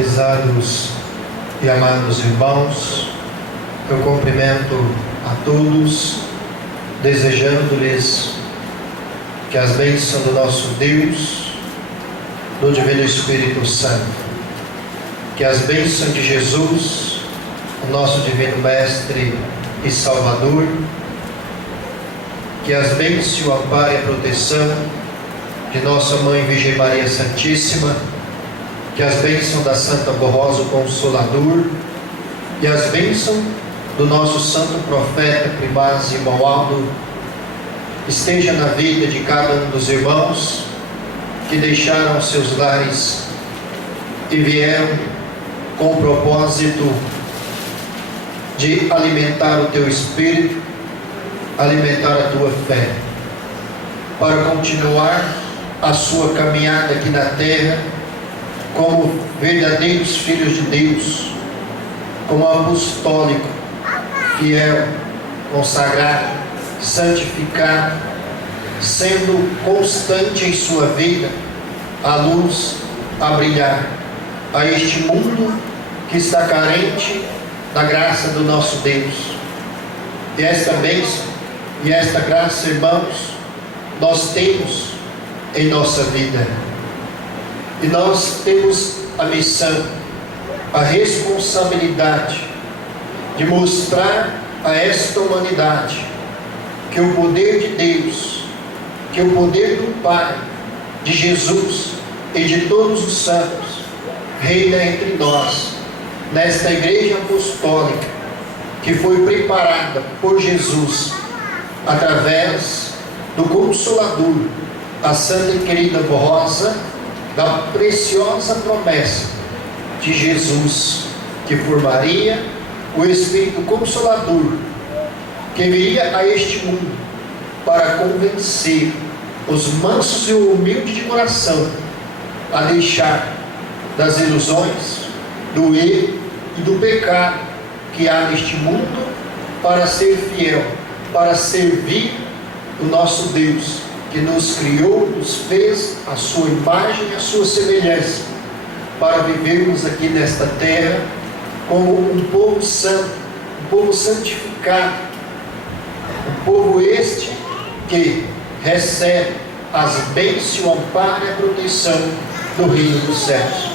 Prezados e amados irmãos, eu cumprimento a todos, desejando-lhes que as bênçãos do nosso Deus, do Divino Espírito Santo, que as bênçãos de Jesus, o nosso Divino Mestre e Salvador, que as bênçãos, o amparo e a proteção de nossa Mãe Virgem Maria Santíssima, que as bênçãos da Santa Borrosa, o Consolador, e as bênçãos do nosso Santo Profeta Primaz e Moaldo esteja na vida de cada um dos irmãos que deixaram seus lares e vieram com o propósito de alimentar o teu espírito, alimentar a tua fé, para continuar a sua caminhada aqui na terra como verdadeiros filhos de Deus, como apostólico, fiel, consagrado, santificado, sendo constante em sua vida, a luz a brilhar a este mundo que está carente da graça do nosso Deus. E esta bênção e esta graça, irmãos, nós temos em nossa vida. E nós temos a missão, a responsabilidade de mostrar a esta humanidade que o poder de Deus, que o poder do Pai, de Jesus e de todos os santos reina entre nós, nesta igreja apostólica que foi preparada por Jesus através do Consolador, a Santa e querida Borrosa, da preciosa promessa de Jesus, que formaria o Espírito Consolador, que viria a este mundo para convencer os mansos e humildes de coração a deixar das ilusões, do erro e do pecado que há neste mundo, para ser fiel, para servir o nosso Deus, que nos criou, nos fez a sua imagem e a sua semelhança, para vivermos aqui nesta terra como um povo santo, um povo santificado, um povo este que recebe as bênçãos, o amparo e a proteção do reino dos céus.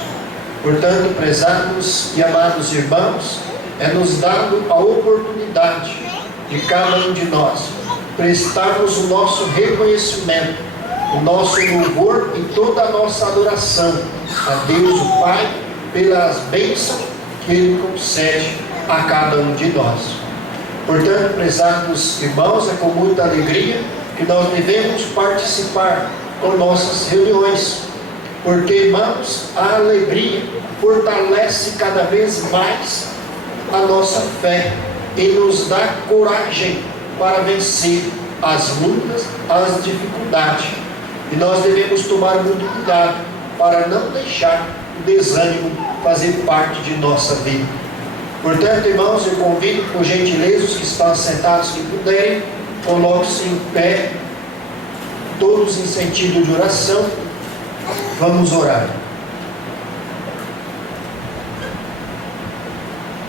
Portanto, prezados e amados irmãos, é nos dado a oportunidade de cada um de nós prestarmos o nosso reconhecimento, o nosso louvor e toda a nossa adoração a Deus o Pai pelas bênçãos que Ele concede a cada um de nós. Portanto, prezados irmãos, é com muita alegria que nós devemos participar com nossas reuniões, porque, irmãos, a alegria fortalece cada vez mais a nossa fé e nos dá coragem para vencer as lutas, as dificuldades. E nós devemos tomar muito cuidado para não deixar o desânimo fazer parte de nossa vida. Portanto, irmãos, eu convido por gentileza os que estão sentados, que puderem, coloquem-se em pé, todos em sentido de oração. Vamos orar.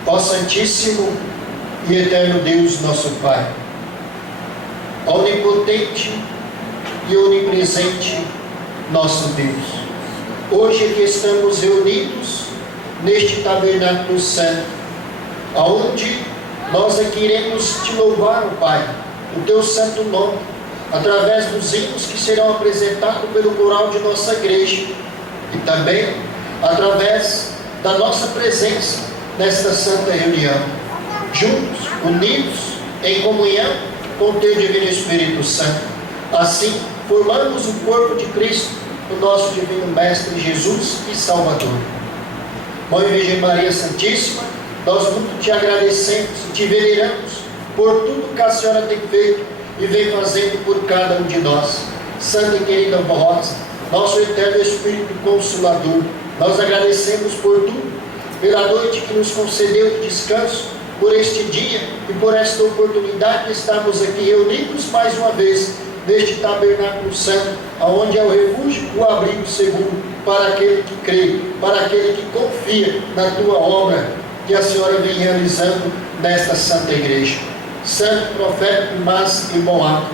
Ó Santíssimo e Eterno Deus, nosso Pai, onipotente e onipresente, nosso Deus, hoje aqui estamos reunidos neste tabernáculo santo, aonde nós aqui iremos te louvar, ó Pai, o teu santo nome, através dos hinos que serão apresentados pelo coral de nossa igreja, e também através da nossa presença nesta santa reunião, juntos, unidos, em comunhão com o teu Divino Espírito Santo. Assim, formamos o corpo de Cristo, o nosso Divino Mestre Jesus e Salvador. Mãe Virgem Maria Santíssima, nós muito te agradecemos e te veneramos por tudo que a Senhora tem feito e vem fazendo por cada um de nós. Santa e querida Borrosa, nosso eterno Espírito Consolador, nós agradecemos por tudo, pela noite que nos concedeu de descanso, por este dia e por esta oportunidade de estarmos aqui reunidos mais uma vez neste tabernáculo santo, onde é o refúgio, o abrigo seguro para aquele que crê, para aquele que confia na tua obra que a Senhora vem realizando nesta Santa Igreja. Santo Profeta, mas e bom ato,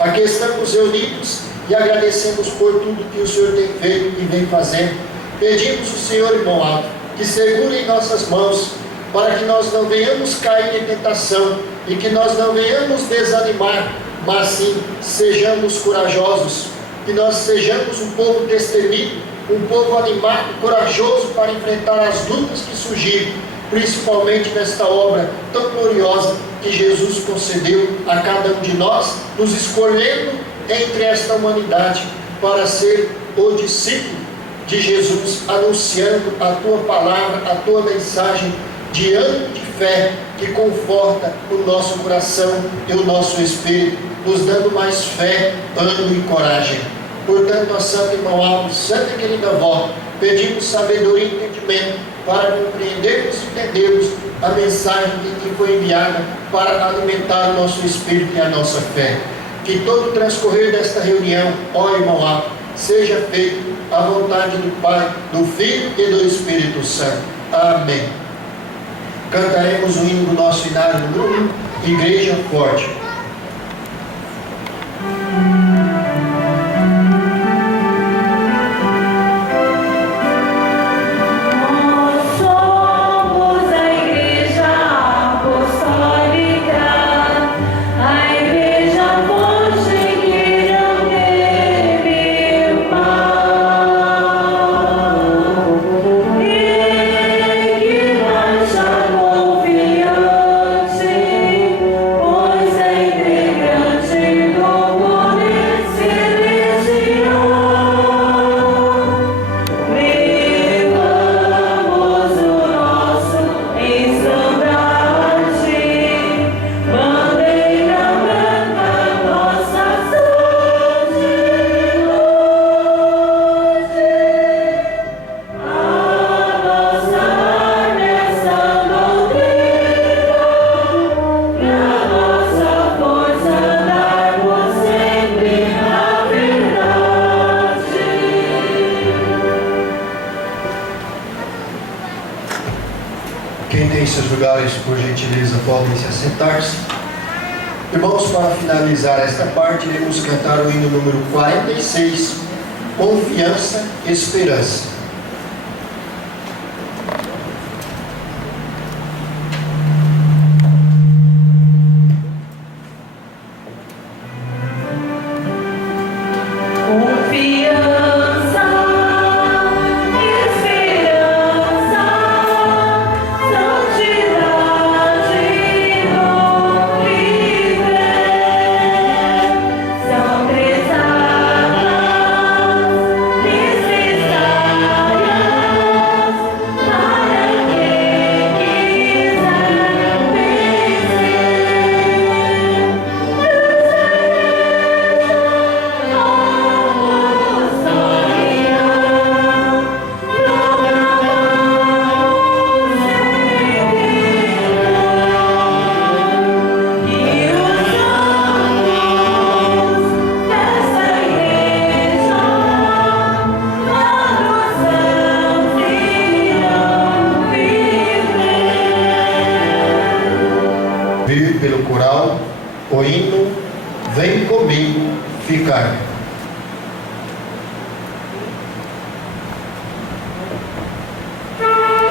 aqui estamos reunidos e agradecemos por tudo que o Senhor tem feito e vem fazendo. Pedimos ao Senhor, irmão ato, que segure em nossas mãos, para que nós não venhamos cair em tentação e que nós não venhamos desanimar, mas sim sejamos corajosos, que nós sejamos um povo destemido, um povo animado, corajoso para enfrentar as lutas que surgirem, principalmente nesta obra tão gloriosa que Jesus concedeu a cada um de nós, nos escolhendo entre esta humanidade para ser o discípulo de Jesus, anunciando a tua palavra, a tua mensagem de ânimo de fé que conforta o nosso coração e o nosso espírito, nos dando mais fé, ânimo e coragem. Portanto, a Santa Irmã Alves, Santa e Querida Avó, pedimos sabedoria e entendimento para compreendermos e entendermos a mensagem que foi enviada para alimentar o nosso espírito e a nossa fé. Que todo o transcorrer desta reunião, ó irmão Alves, seja feito à vontade do Pai, do Filho e do Espírito Santo. Amém. Cantaremos o hino do nosso inário número 1, Igreja Forte. Por gentileza, podem se assentar-se. Irmãos, para finalizar esta parte, iremos cantar o hino número 46, Confiança e Esperança. Pelo coral, o hino Vem Comigo Ficar. Oh,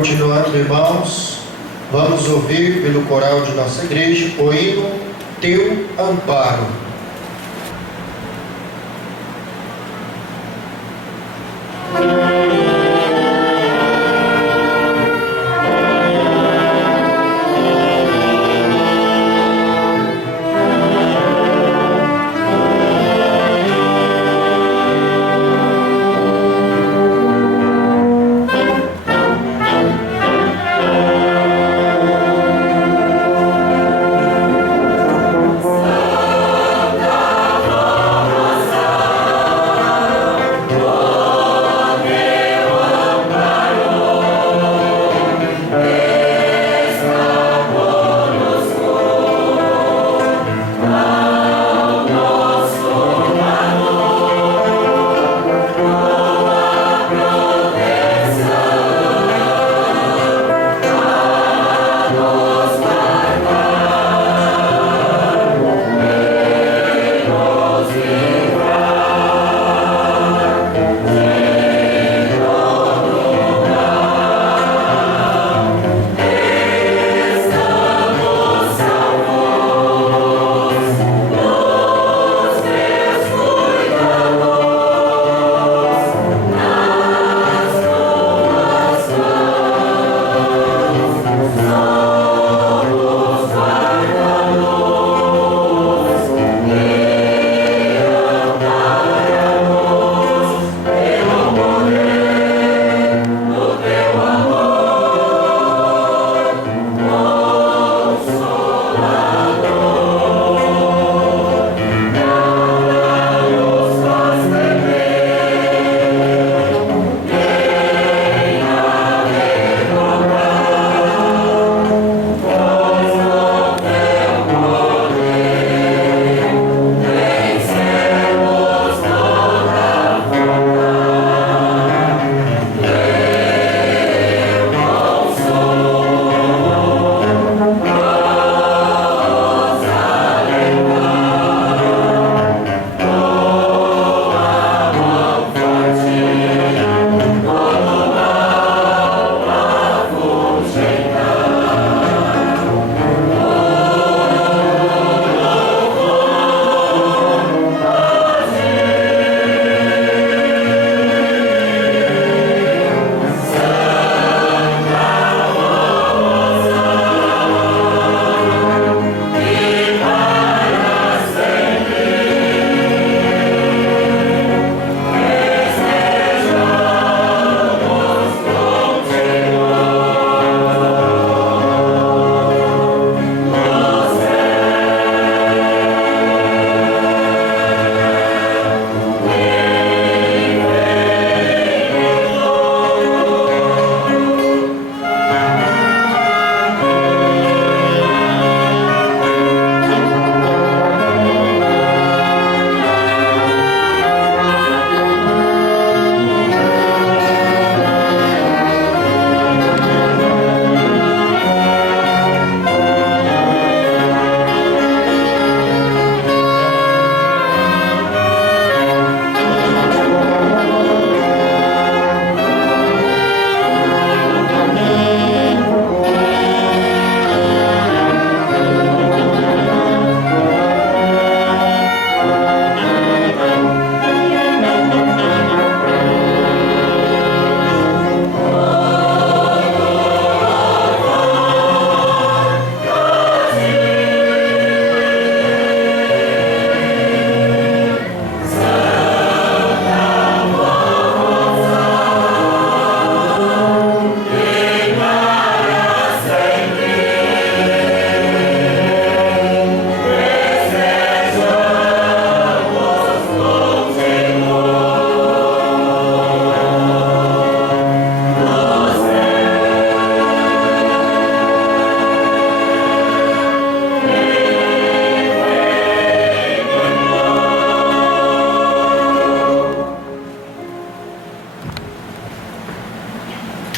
Continuando, irmãos, vamos ouvir pelo coral de nossa igreja o hino Teu Amparo.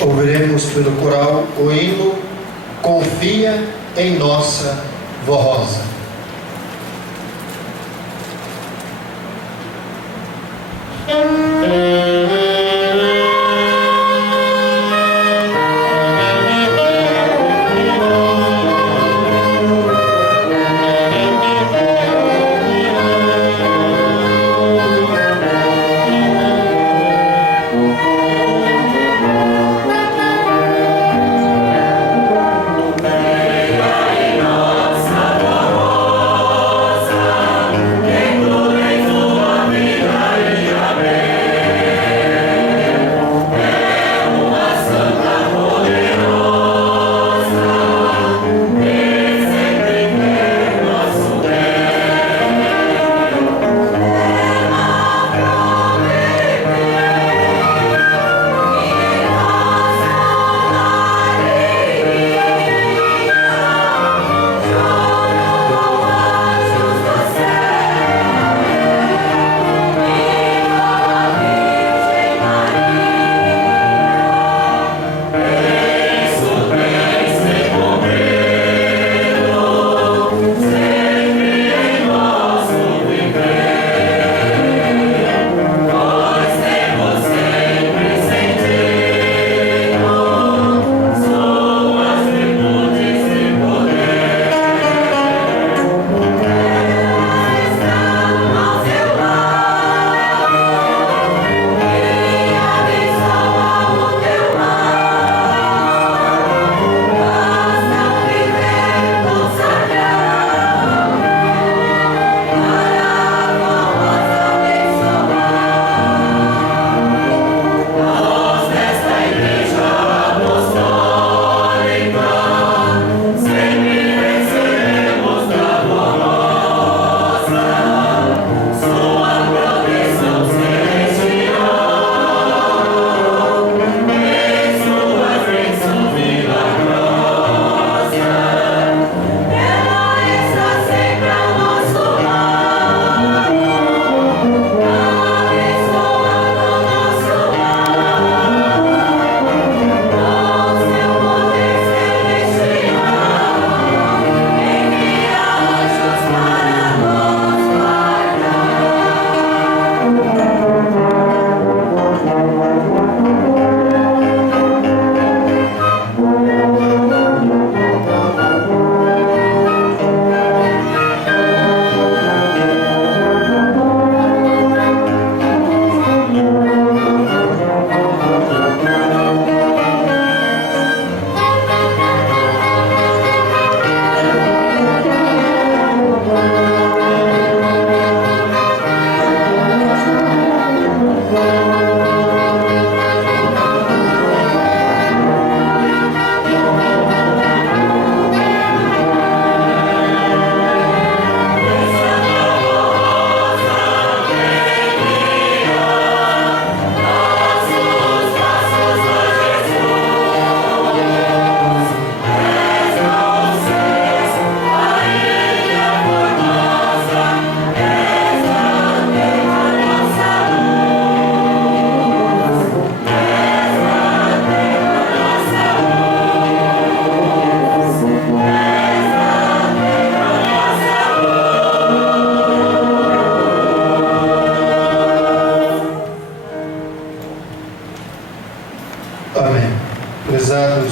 Ouviremos pelo coral o hino Confia em Nossa Vó Rosa.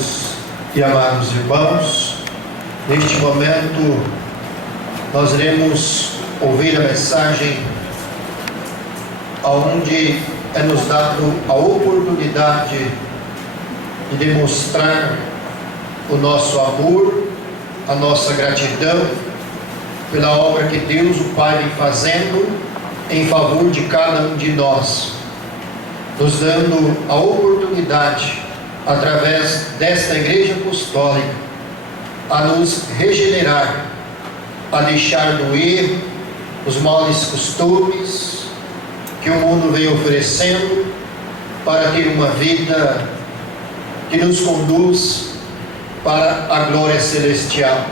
Prezados e amados irmãos, neste momento nós iremos ouvir a mensagem onde é nos dado a oportunidade de demonstrar o nosso amor, a nossa gratidão pela obra que Deus, o Pai, vem fazendo em favor de cada um de nós, nos dando a oportunidade, através desta Igreja Apostólica, a nos regenerar, a deixar do erro os maus costumes que o mundo vem oferecendo, para ter uma vida que nos conduz para a glória celestial.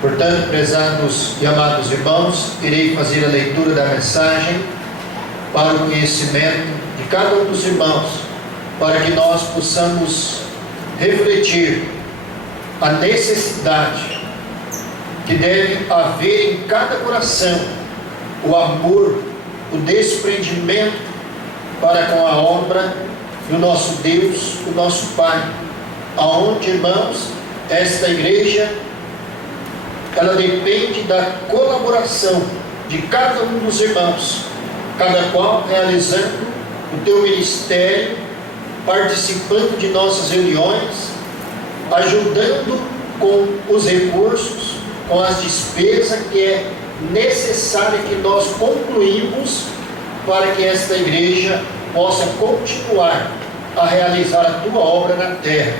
Portanto, prezados e amados irmãos, irei fazer a leitura da mensagem para o conhecimento de cada um dos irmãos, para que nós possamos refletir a necessidade que deve haver em cada coração, o amor, o desprendimento para com a obra do nosso Deus, o nosso Pai, aonde, irmãos, esta igreja, ela depende da colaboração de cada um dos irmãos, cada qual realizando o teu ministério, participando de nossas reuniões, ajudando com os recursos, com as despesas que é necessário que nós concluímos para que esta igreja possa continuar a realizar a tua obra na terra,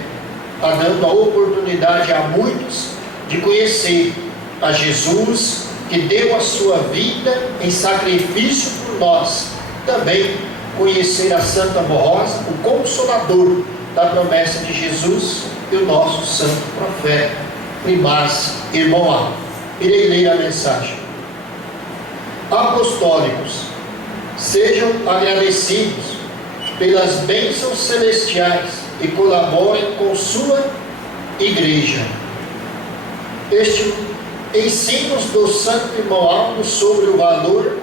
dando a oportunidade a muitos de conhecer a Jesus, que deu a sua vida em sacrifício por nós. Também conhecer a Santa Borrosa, o Consolador da promessa de Jesus, e o nosso santo profeta, primaz, irmão Aldo. Irei ler a mensagem. Apostólicos, sejam agradecidos pelas bênçãos celestiais e colaborem com sua igreja. Este ensinos do santo irmão Aldo sobre o valor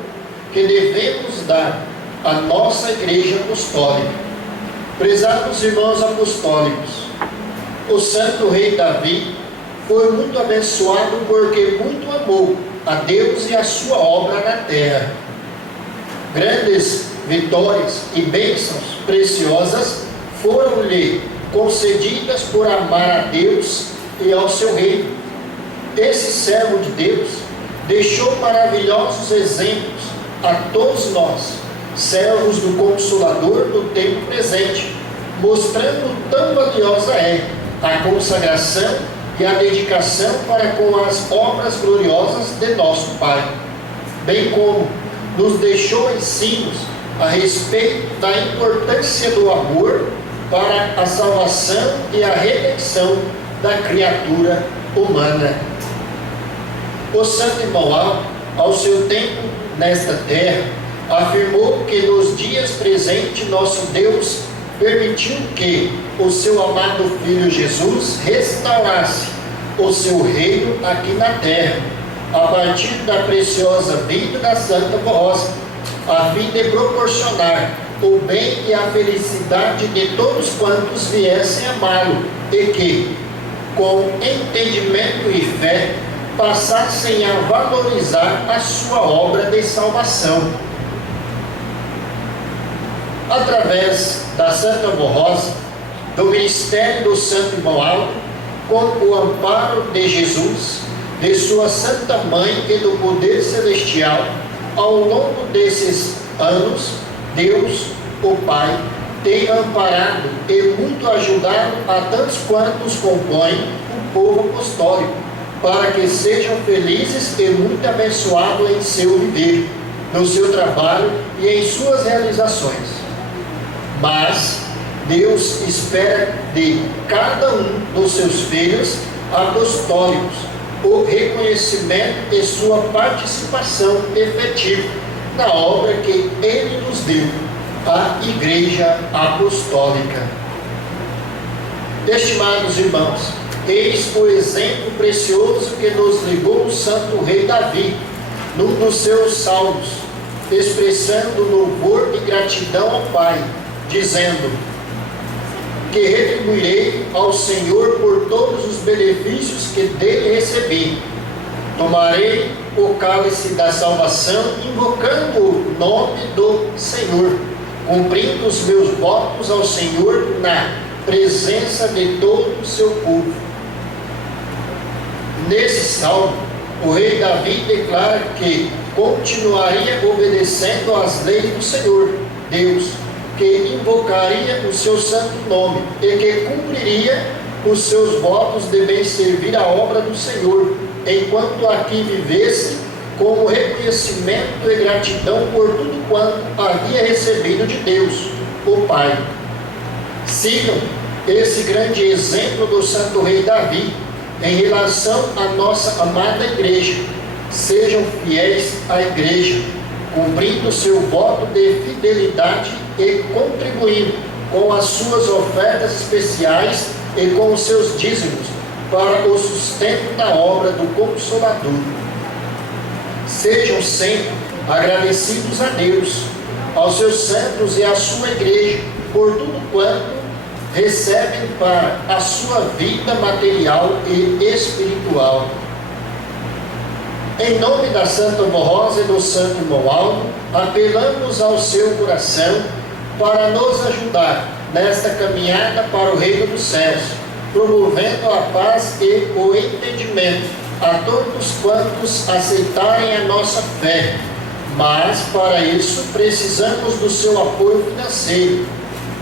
que devemos dar à nossa igreja apostólica. Prezados irmãos apostólicos, o santo rei Davi foi muito abençoado porque muito amou a Deus e a sua obra na terra. Grandes vitórias e bênçãos preciosas foram-lhe concedidas por amar a Deus e ao seu reino. Esse servo de Deus deixou maravilhosos exemplos a todos nós, servos do Consolador do tempo presente, mostrando tão valiosa é a consagração e a dedicação para com as obras gloriosas de nosso Pai, bem como nos deixou ensinos a respeito da importância do amor para a salvação e a redenção da criatura humana. O santo irmão Aldo, ao seu tempo nesta terra, afirmou que nos dias presentes nosso Deus permitiu que o seu amado Filho Jesus restaurasse o seu reino aqui na terra, a partir da preciosa vida da Santa Borrosa, a fim de proporcionar o bem e a felicidade de todos quantos viessem amá-lo, e que, com entendimento e fé, passassem a valorizar a sua obra de salvação. Através da Santa Borrosa, do ministério do santo irmão Aldo, com o amparo de Jesus, de sua Santa Mãe e do poder celestial, ao longo desses anos, Deus, o Pai, tem amparado e muito ajudado a tantos quantos compõem o povo apostólico, para que sejam felizes e muito abençoados em seu viver, no seu trabalho e em suas realizações. Mas Deus espera de cada um dos seus filhos apostólicos o reconhecimento de sua participação efetiva na obra que Ele nos deu, a Igreja Apostólica. Estimados irmãos, eis o exemplo precioso que nos legou o santo rei Davi, num dos seus salmos, expressando louvor e gratidão ao Pai, dizendo: que retribuirei ao Senhor por todos os benefícios que dele recebi. Tomarei o cálice da salvação, invocando o nome do Senhor, cumprindo os meus votos ao Senhor na presença de todo o seu povo. Nesse salmo, o rei Davi declara que continuaria obedecendo às leis do Senhor, Deus, que invocaria o seu santo nome e que cumpriria os seus votos de bem servir a obra do Senhor, enquanto aqui vivesse, como reconhecimento e gratidão por tudo quanto havia recebido de Deus, o Pai. Sigam esse grande exemplo do santo rei Davi em relação à nossa amada igreja. Sejam fiéis à igreja, cumprindo seu voto de fidelidade e contribuindo com as suas ofertas especiais e com os seus dízimos para o sustento da obra do Consolador. Sejam sempre agradecidos a Deus, aos seus santos e à sua igreja por tudo quanto recebem para a sua vida material e espiritual. Em nome da Santa Rosa e do Santo Irmão Aldo, apelamos ao seu coração para nos ajudar nesta caminhada para o reino dos céus, promovendo a paz e o entendimento a todos quantos aceitarem a nossa fé. Mas, para isso, precisamos do seu apoio financeiro,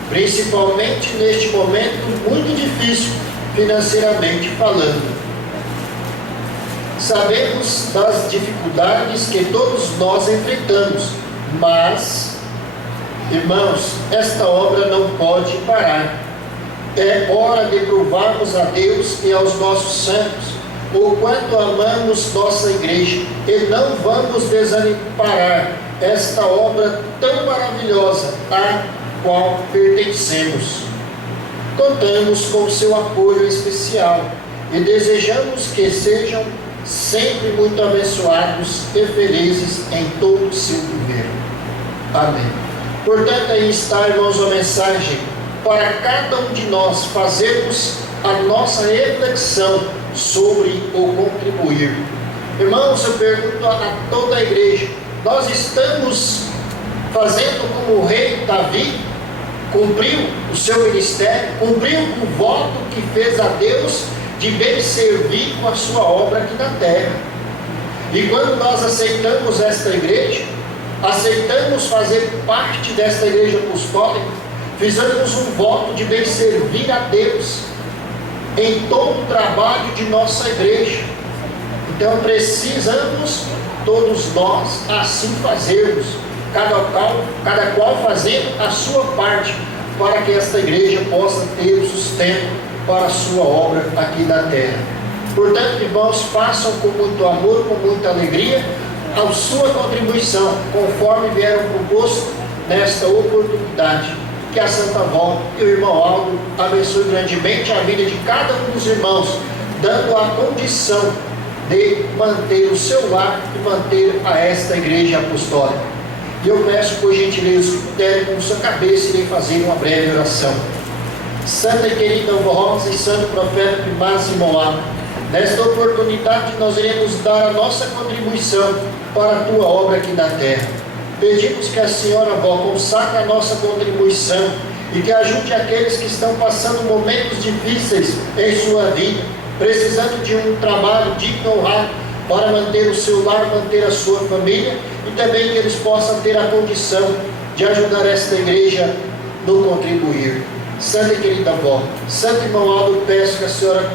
principalmente neste momento muito difícil, financeiramente falando. Sabemos das dificuldades que todos nós enfrentamos, mas, irmãos, esta obra não pode parar. É hora de provarmos a Deus e aos nossos santos o quanto amamos nossa igreja e não vamos desamparar esta obra tão maravilhosa a qual pertencemos. Contamos com seu apoio especial e desejamos que sejam sempre muito abençoados e felizes em todo o seu governo. Amém. Portanto, aí está, irmãos, a mensagem para cada um de nós fazermos a nossa reflexão sobre o contribuir. Irmãos, eu pergunto a toda a igreja: nós estamos fazendo como o rei Davi cumpriu o seu ministério, cumpriu o voto que fez a Deus de bem servir com a sua obra aqui na terra? E quando nós aceitamos esta igreja, aceitamos fazer parte desta igreja apostólica, fizemos um voto de bem servir a Deus em todo o trabalho de nossa igreja. Então precisamos todos nós assim fazermos, cada qual fazendo a sua parte, para que esta igreja possa ter o sustento para a sua obra aqui na terra. Portanto, irmãos, façam com muito amor, com muita alegria, a sua contribuição, conforme vieram proposto nesta oportunidade. Que a Santa Avó e o irmão Aldo abençoe grandemente a vida de cada um dos irmãos, dando a condição de manter o seu lar e manter a esta igreja apostólica. E eu peço, por gentileza, se puderem com sua cabeça, irei fazer uma breve oração. Santa e querida Avó Rosa e Santo Profeta Primaz e Moá, nesta oportunidade nós iremos dar a nossa contribuição para a tua obra aqui na terra. Pedimos que a Senhora Avó consagre a nossa contribuição e que ajude aqueles que estão passando momentos difíceis em sua vida, precisando de um trabalho digno e honrado para manter o seu lar, manter a sua família, e também que eles possam ter a condição de ajudar esta igreja no contribuir. Santa e querida Avó, Santo Irmão Aldo, peço que a Senhora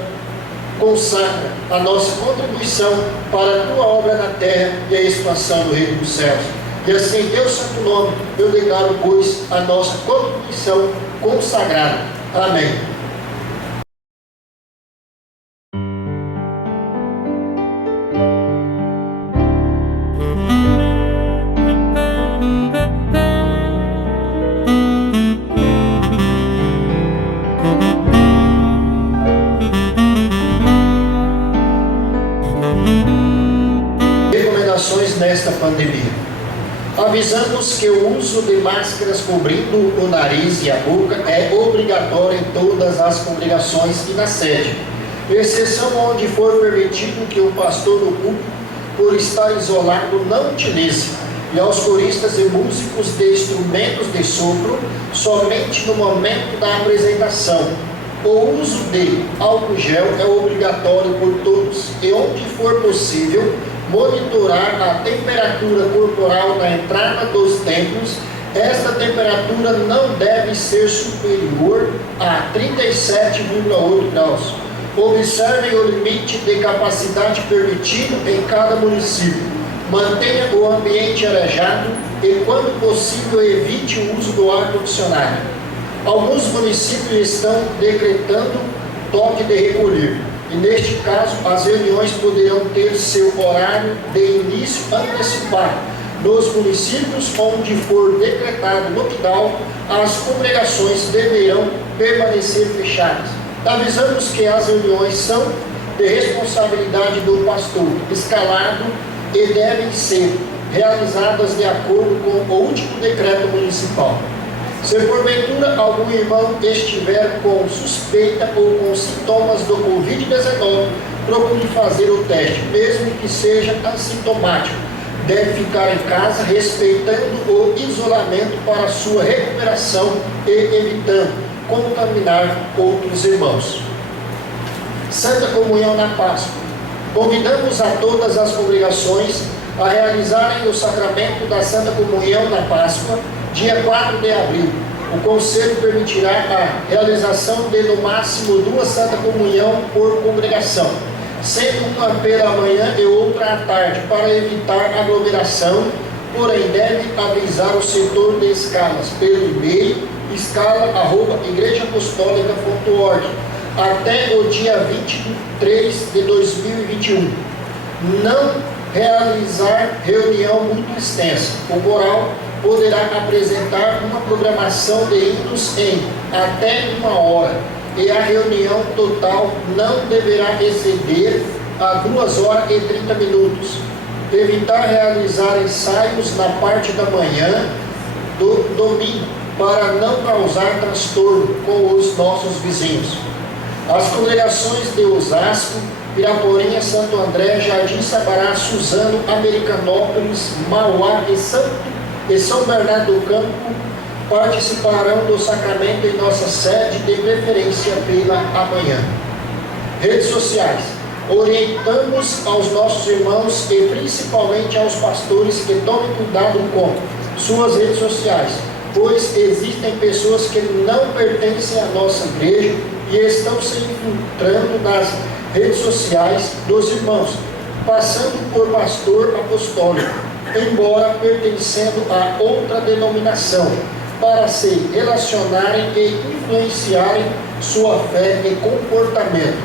consagre a nossa contribuição para a tua obra na terra e a expansão do reino dos céus. E assim, em teu santo nome, eu declaro, pois, a nossa contribuição consagrada. Amém. Recomendações nesta pandemia. Avisamos que o uso de máscaras cobrindo o nariz e a boca é obrigatório em todas as congregações e na sede, exceção onde for permitido que o pastor do púlpito, por estar isolado, não utilize, e aos coristas e músicos de instrumentos de sopro, somente no momento da apresentação. O uso de álcool gel é obrigatório por todos, e onde for possível, monitorar a temperatura corporal na entrada dos templos. Esta temperatura não deve ser superior a 37,8 graus. Observem o limite de capacidade permitido em cada município. Mantenha o ambiente arejado e, quando possível, evite o uso do ar-condicionado. Alguns municípios estão decretando toque de recolher, e neste caso as reuniões poderão ter seu horário de início antecipado. Nos municípios onde for decretado lockdown, as congregações deverão permanecer fechadas. Avisamos que as reuniões são de responsabilidade do pastor escalado e devem ser realizadas de acordo com o último decreto municipal. Se porventura algum irmão estiver com suspeita ou com sintomas do Covid-19, procure fazer o teste, mesmo que seja assintomático. Deve ficar em casa respeitando o isolamento para sua recuperação e evitando contaminar outros irmãos. Santa Comunhão na Páscoa. Convidamos a todas as congregações a realizarem o sacramento da Santa Comunhão na Páscoa, dia 4 de abril. O Conselho permitirá a realização de no máximo 2 Santa Comunhão por congregação, sendo uma pela manhã e outra à tarde, para evitar aglomeração, porém deve avisar o setor de escalas pelo e-mail escala@igrejaapostolica.org até o dia 23 de 2021. Não realizar reunião muito extensa. O coral poderá apresentar uma programação de hinos em até 1 hora, e a reunião total não deverá exceder a 2 horas e 30 minutos. Evitar realizar ensaios na parte da manhã do domingo, para não causar transtorno com os nossos vizinhos. As congregações de Osasco, Piraporinha, Santo André, Jardim Sabará, Suzano, Americanópolis, Mauá e São Bernardo do Campo participarão do sacramento em nossa sede, de preferência pela manhã. Redes sociais. Orientamos aos nossos irmãos e principalmente aos pastores que tomem cuidado com suas redes sociais, pois existem pessoas que não pertencem à nossa igreja e estão se infiltrando nas redes sociais dos irmãos, passando por pastor apostólico, embora pertencendo a outra denominação, para se relacionarem e influenciarem sua fé e comportamento.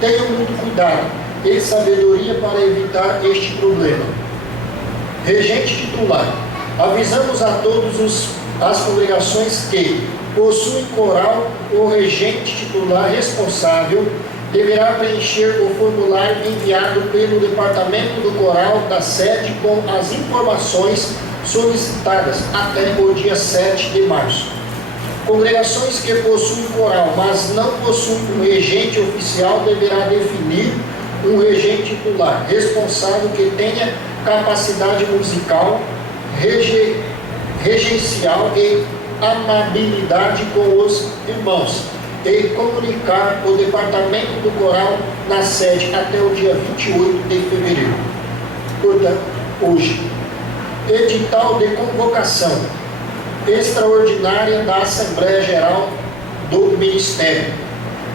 Tenham muito cuidado e sabedoria para evitar este problema. Regente titular. Avisamos a todas as congregações que possuem coral. O regente titular responsável deverá preencher o formulário enviado pelo departamento do coral da sede com as informações solicitadas até o dia 7 de março. Congregações que possuem coral, mas não possuem um regente oficial, deverá definir um regente titular responsável que tenha capacidade musical, regencial e amabilidade com os irmãos, e comunicar o departamento do coral na sede até o dia 28 de fevereiro. Portanto, hoje, edital de convocação extraordinária da Assembleia Geral do Ministério.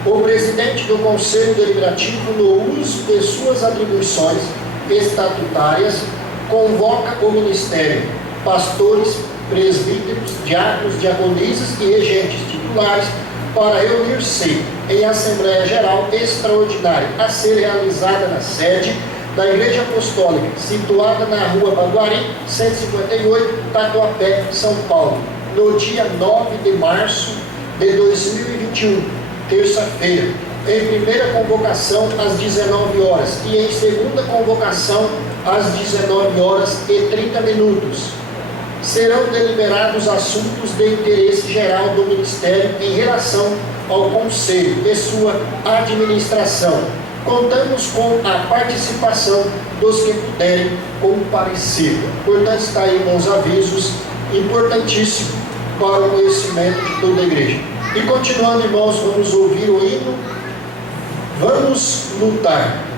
O presidente do Conselho Deliberativo, no uso de suas atribuições estatutárias, convoca o Ministério, pastores, presbíteros, diáconos, diaconisas e regentes titulares para reunir-se em Assembleia Geral Extraordinária a ser realizada na sede da Igreja Apostólica, situada na Rua Baguari, 158, Tatuapé, São Paulo, no dia 9 de março de 2021, terça-feira, em primeira convocação às 19 horas e em segunda convocação às 19 horas e 30 minutos. serão deliberados assuntos de interesse geral do Ministério em relação ao Conselho e sua administração. Contamos com a participação dos que puderem comparecer. Portanto, está aí, irmãos, avisos importantíssimos para o conhecimento de toda a igreja. E continuando, irmãos, vamos ouvir o hino Vamos Lutar.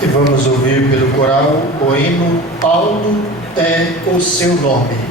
E vamos ouvir pelo coral o hino Alto é o seu nome.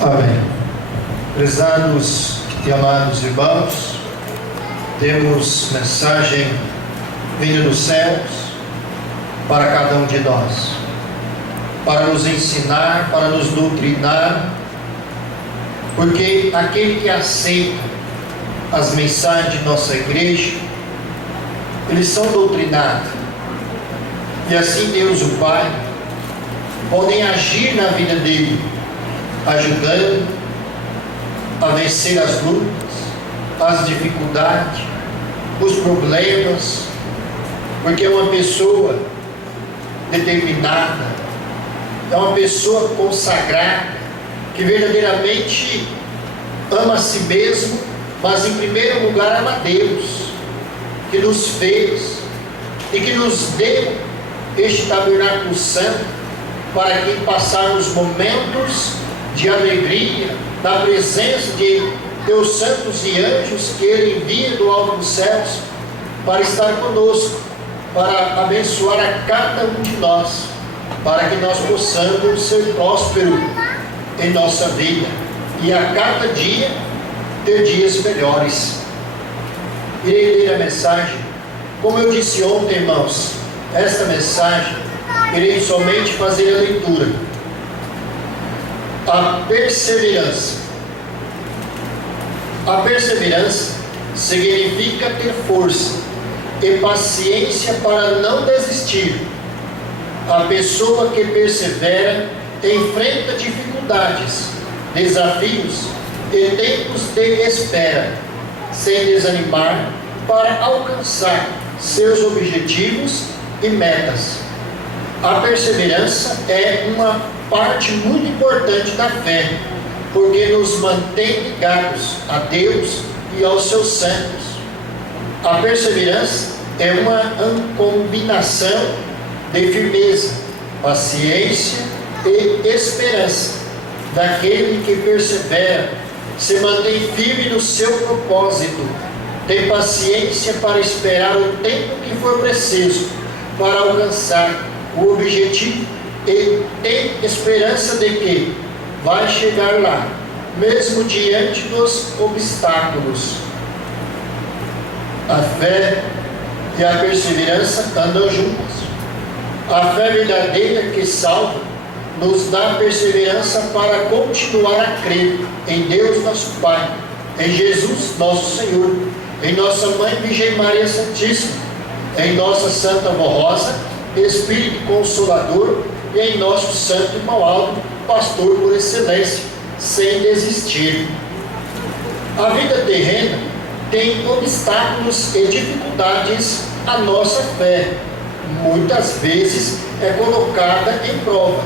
Amém. Prezados e amados irmãos, temos mensagem vinda dos céus para cada um de nós, para nos ensinar, para nos doutrinar, porque aquele que aceita as mensagens de nossa igreja, eles são doutrinados, e assim Deus o Pai podem agir na vida dele, ajudando a vencer as lutas, as dificuldades, os problemas, porque é uma pessoa determinada, é uma pessoa consagrada, que verdadeiramente ama a si mesmo, mas em primeiro lugar ama a Deus, que nos fez e que nos deu este tabernáculo santo, para que passarmos momentos de alegria, na presença de Deus santos e anjos que Ele envia do alto dos céus, para estar conosco, para abençoar a cada um de nós, para que nós possamos ser prósperos em nossa vida, e a cada dia ter dias melhores. Irei ler a mensagem, como eu disse ontem, irmãos, esta mensagem, irei somente fazer a leitura. A perseverança. A perseverança significa ter força e paciência para não desistir. A pessoa que persevera enfrenta dificuldades, desafios e tempos de espera, sem desanimar, para alcançar seus objetivos e metas. A perseverança é uma parte muito importante da fé, porque nos mantém ligados a Deus e aos seus santos. A perseverança é uma combinação de firmeza, paciência e esperança. Daquele que persevera, se mantém firme no seu propósito, tem paciência para esperar o tempo que for preciso para alcançar o objetivo, e tem esperança de que vai chegar lá, mesmo diante dos obstáculos. A fé e a perseverança andam juntas. A fé verdadeira que salva nos dá perseverança para continuar a crer em Deus nosso Pai, em Jesus nosso Senhor, em nossa Mãe Virgem Maria Santíssima, em nossa Santa Avó Rosa, Espírito Consolador, e em nosso Santo Irmão Aldo, pastor por excelência, sem desistir. A vida terrena tem obstáculos e dificuldades à nossa fé, muitas vezes é colocada em prova.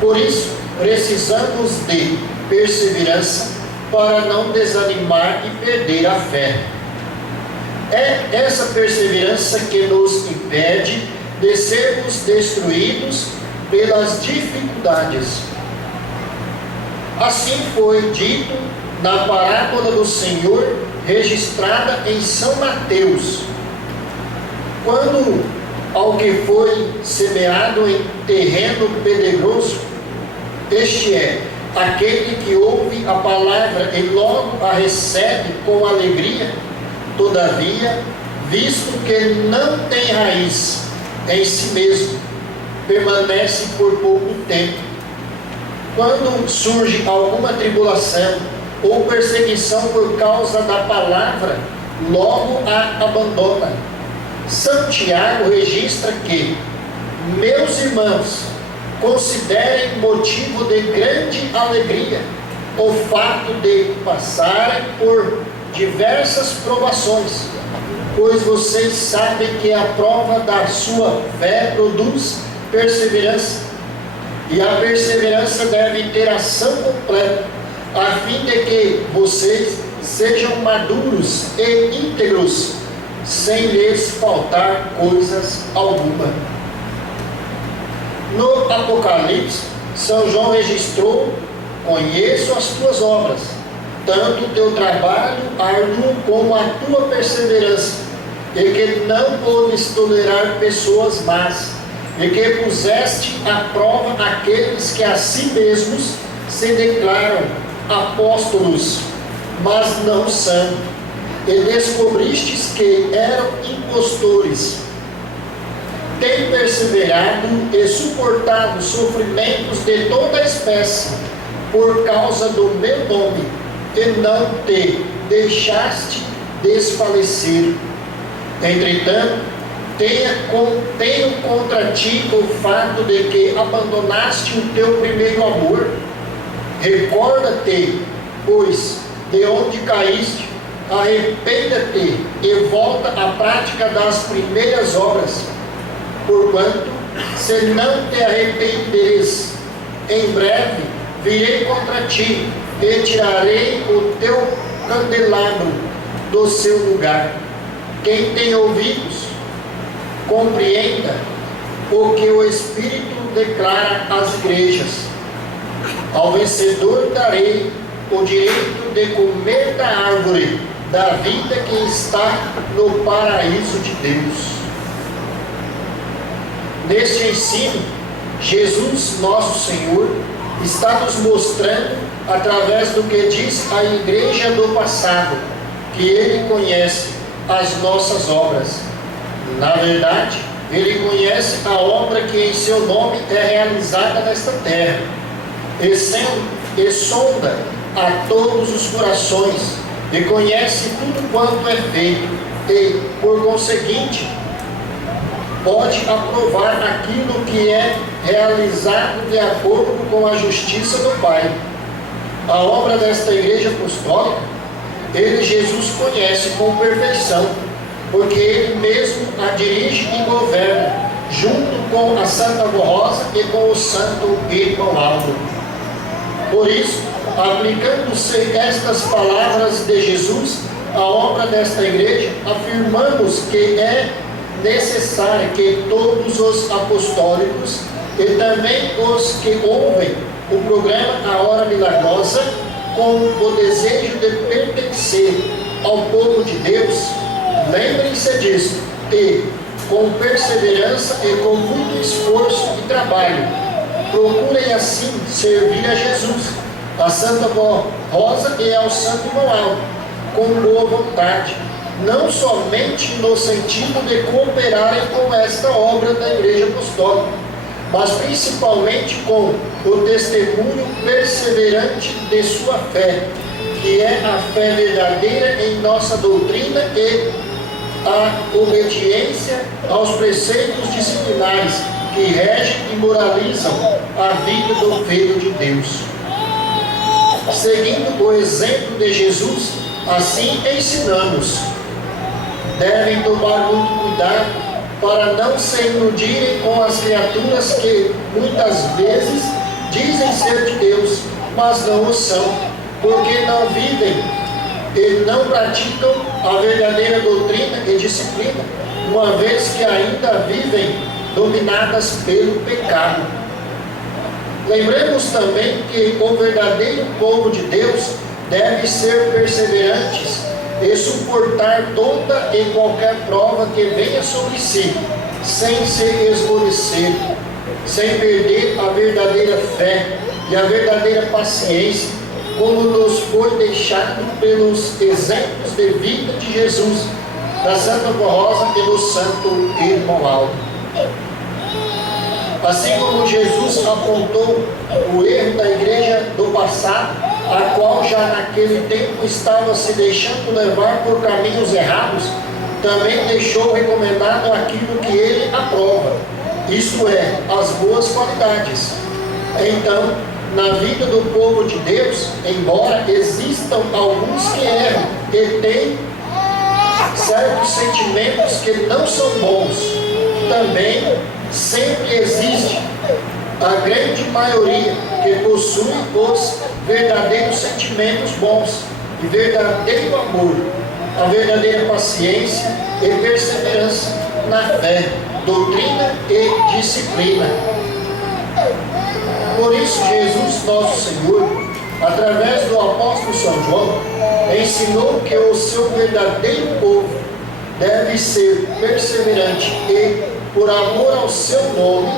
Por isso, precisamos de perseverança para não desanimar e perder a fé. É essa perseverança que nos impede de sermos destruídos pelas dificuldades. Assim foi dito na parábola do Senhor, registrada em São Mateus. Quando ao que foi semeado em terreno pedregoso, este é aquele que ouve a palavra e logo a recebe com alegria, todavia, visto que não tem raiz em si mesmo, permanece por pouco tempo. Quando surge alguma tribulação ou perseguição por causa da palavra, logo a abandona. São Tiago registra que, meus irmãos, considerem motivo de grande alegria o fato de passarem por diversas provações, pois vocês sabem que a prova da sua fé produz perseverança, e a perseverança deve ter ação completa, a fim de que vocês sejam maduros e íntegros, sem lhes faltar coisas alguma. No Apocalipse, São João registrou: conheço as tuas obras, tanto o teu trabalho árduo como a tua perseverança, e que não podes tolerar pessoas más, e que puseste à prova aqueles que a si mesmos se declaram apóstolos, mas não são, e descobristes que eram impostores. Tem perseverado e suportado sofrimentos de toda espécie, por causa do meu nome, e não te deixaste desfalecer. Entretanto, tenho contra ti o fato de que abandonaste o teu primeiro amor. Recorda-te, pois, de onde caíste, arrependa-te e volta à prática das primeiras obras. Porquanto, se não te arrependeres, em breve virei contra ti e tirarei o teu candelabro do seu lugar. Quem tem ouvidos, compreenda o que o Espírito declara às igrejas. Ao vencedor darei o direito de comer da árvore da vida que está no paraíso de Deus. Neste ensino, Jesus, nosso Senhor, está nos mostrando, através do que diz a igreja do passado, que Ele conhece as nossas obras. Na verdade, Ele conhece a obra que em seu nome é realizada nesta terra, e sonda a todos os corações, e conhece tudo quanto é feito, e, por conseguinte, pode aprovar aquilo que é realizado de acordo com a justiça do Pai. A obra desta igreja apostólica, Ele, Jesus, conhece com perfeição, porque Ele mesmo a dirige e governa, junto com a Santa Rosa e com o Santo Irmão Aldo. Por isso, aplicando-se estas palavras de Jesus à obra desta igreja, afirmamos que é necessário que todos os apostólicos e também os que ouvem o programa A Hora Milagrosa, com o desejo de pertencer ao povo de Deus, lembrem-se disso e, com perseverança e com muito esforço e trabalho, procurem assim servir a Jesus, a Santa Rosa e ao Santo Irmão Aldo, com boa vontade, não somente no sentido de cooperarem com esta obra da Igreja Apostólica, mas principalmente com o testemunho perseverante de sua fé, que é a fé verdadeira em nossa doutrina e a obediência aos preceitos disciplinares que regem e moralizam a vida do Filho de Deus. Seguindo o exemplo de Jesus, assim ensinamos. Devem tomar muito cuidado para não se iludirem com as criaturas que muitas vezes dizem ser de Deus, mas não o são, porque não vivem e não praticam a verdadeira doutrina e disciplina, uma vez que ainda vivem dominadas pelo pecado. Lembremos também que o verdadeiro povo de Deus deve ser perseverantes e suportar toda e qualquer prova que venha sobre si, sem se esmorecer, sem perder a verdadeira fé e a verdadeira paciência, como nos foi deixado pelos exemplos de vida de Jesus, da Santa Rosa e do Santo Irmão Aldo. Assim como Jesus apontou o erro da igreja do passado, a qual já naquele tempo estava se deixando levar por caminhos errados, também deixou recomendado aquilo que ele aprova, isto é, as boas qualidades. Então, na vida do povo de Deus, embora existam alguns que erram e têm certos sentimentos que não são bons, também sempre existe a grande maioria que possui os verdadeiros sentimentos bons e verdadeiro amor, a verdadeira paciência e perseverança na fé, doutrina e disciplina. Por isso, Jesus, nosso Senhor, através do apóstolo São João, ensinou que o seu verdadeiro povo deve ser perseverante e, por amor ao seu nome,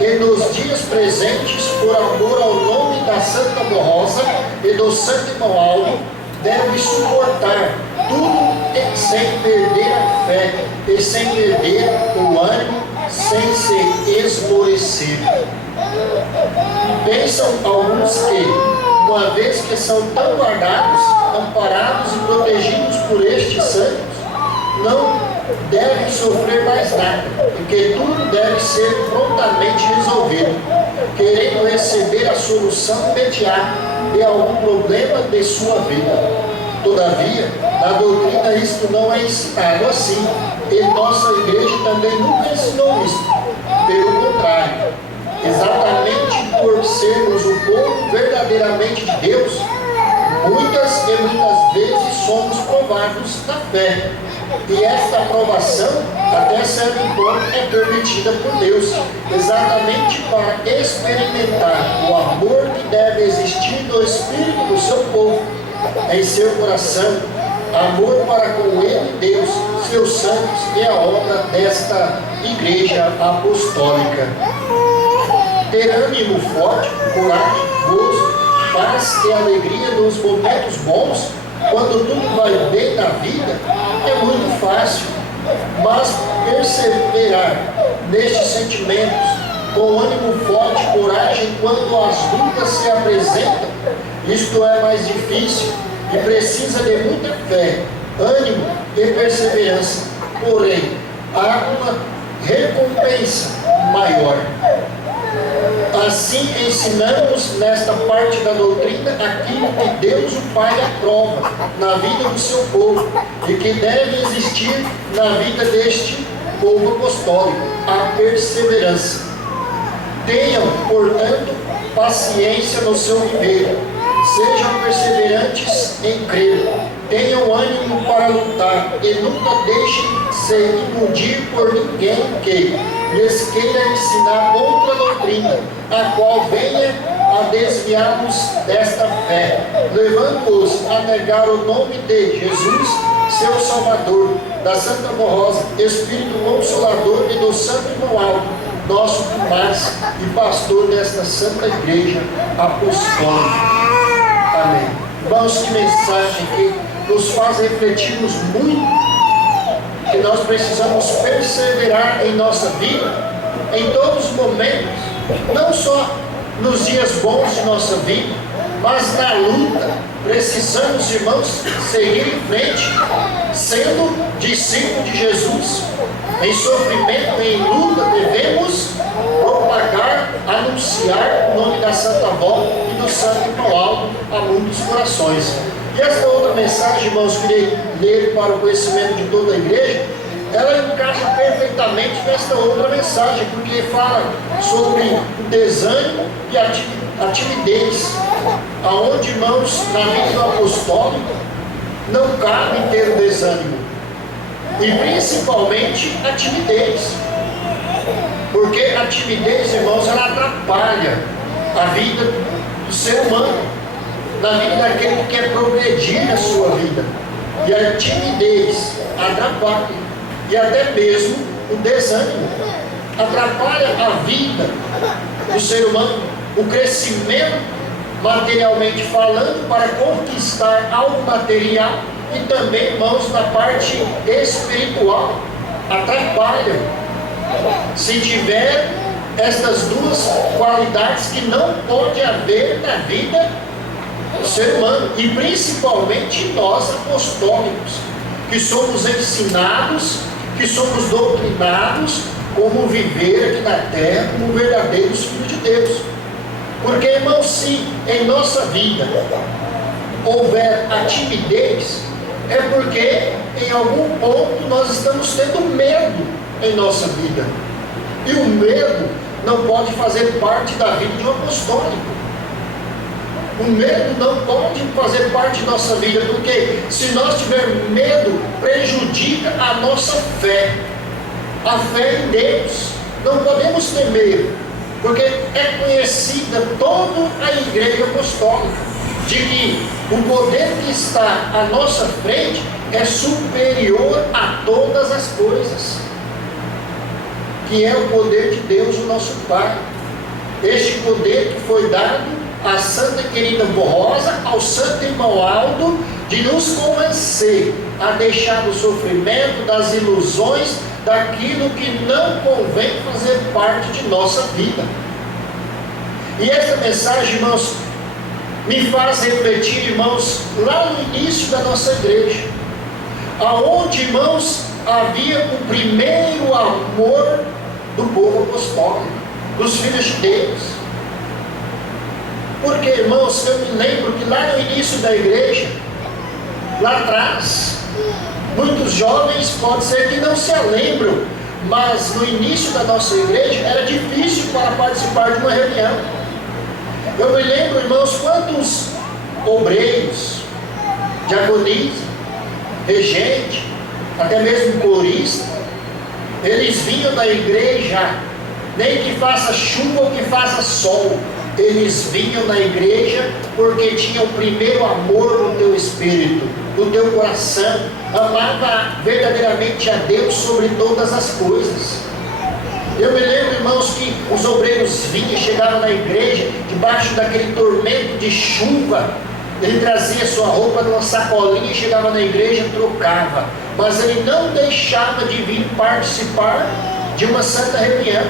e nos dias presentes, por amor ao nome da Santa Rosa e do Santo Irmão Aldo deve suportar tudo sem perder a fé e sem perder o ânimo, sem se esmorecer. Pensam alguns que, uma vez que são tão guardados, amparados e protegidos por estes santos, não devem sofrer mais nada, porque tudo deve ser prontamente resolvido, querendo receber a solução imediata de algum problema de sua vida. Todavia, na doutrina isto não é ensinado assim, e nossa igreja também nunca ensinou isso. Pelo contrário, exatamente por sermos o povo verdadeiramente de Deus, muitas e muitas vezes somos provados na fé. E esta aprovação, até certo ponto, é permitida por Deus, exatamente para experimentar o amor que deve existir no espírito do seu povo, em seu coração, amor para com ele, Deus, seus santos e a obra desta igreja apostólica. Ter ânimo forte, coragem, gozo, paz e alegria nos momentos bons, quando tudo vai bem na vida, é muito fácil, mas perseverar nestes sentimentos com ânimo forte, coragem, quando as dúvidas se apresentam, isto é mais difícil e precisa de muita fé, ânimo e perseverança. Porém, há uma recompensa maior. Assim ensinamos nesta parte da doutrina aquilo que Deus o Pai aprova na vida do seu povo e que deve existir na vida deste povo apostólico, a perseverança. Tenham, portanto, paciência no seu viver, sejam perseverantes em crer, tenham ânimo para lutar e nunca deixem se iludir por ninguém que lhes queira ensinar outra doutrina, a qual venha a desviá-los desta fé, levando-os a negar o nome de Jesus, seu Salvador, da Santa Rosa, Espírito Consolador e do Santo Irmão Aldo, nosso primaz e pastor desta Santa Igreja Apostólica. Amém. Irmãos, que mensagem que nos faz refletirmos muito, que nós precisamos perseverar em nossa vida, em todos os momentos, não só nos dias bons de nossa vida, mas na luta. Precisamos, irmãos, seguir em frente, sendo discípulos de Jesus. Em sofrimento, em luta, devemos propagar, anunciar o nome da Santa Avó e do Santo Irmão Aldo a muitos corações. E esta outra mensagem, irmãos, que irei ler para o conhecimento de toda a igreja, ela encaixa perfeitamente nesta outra mensagem, porque fala sobre o desânimo e a timidez, aonde, irmãos, na vida do apostólico, não cabe ter o desânimo, e principalmente a timidez, porque a timidez, irmãos, ela atrapalha a vida do ser humano, na vida daquele que quer progredir na sua vida, e a timidez atrapalha, e até mesmo o desânimo atrapalha a vida do ser humano, o crescimento materialmente falando para conquistar algo material e também, irmãos, na parte espiritual, atrapalha. Se tiver estas duas qualidades que não pode haver na vida do ser humano, e principalmente nós apostólicos, que somos ensinados, que somos doutrinados como viver aqui na terra como verdadeiros filhos de Deus. Porque, irmãos, se em nossa vida houver a timidez, é porque em algum ponto nós estamos tendo medo em nossa vida. E o medo não pode fazer parte da vida de um apostólico. O medo não pode fazer parte da nossa vida, porque se nós tivermos medo, prejudica a nossa fé, a fé em Deus. Não podemos ter medo, porque é conhecida toda a igreja apostólica, de que o poder que está à nossa frente é superior a todas as coisas, que é o poder de Deus, o nosso Pai. Este poder que foi dado a Santa e Querida Vó Rosa, ao Santo Irmão Aldo, de nos convencer a deixar do sofrimento, das ilusões, daquilo que não convém fazer parte de nossa vida. E essa mensagem, irmãos, me faz refletir, irmãos, lá no início da nossa igreja, aonde, irmãos, havia o primeiro amor do povo apostólico, dos filhos de Deus. Porque, irmãos, eu me lembro que lá no início da igreja, lá atrás, muitos jovens pode ser que não se lembram, mas no início da nossa igreja era difícil para participar de uma reunião. Eu me lembro, irmãos, quantos obreiros, diaconisa, regente, até mesmo corista, eles vinham da igreja, nem que faça chuva ou que faça sol, eles vinham na igreja porque tinham o primeiro amor no teu espírito, no teu coração, amava verdadeiramente a Deus sobre todas as coisas. Eu me lembro, irmãos, que os obreiros vinham, chegavam na igreja, debaixo daquele tormento de chuva, ele trazia sua roupa numa sacolinha, chegava na igreja, trocava, mas ele não deixava de vir participar de uma santa reunião.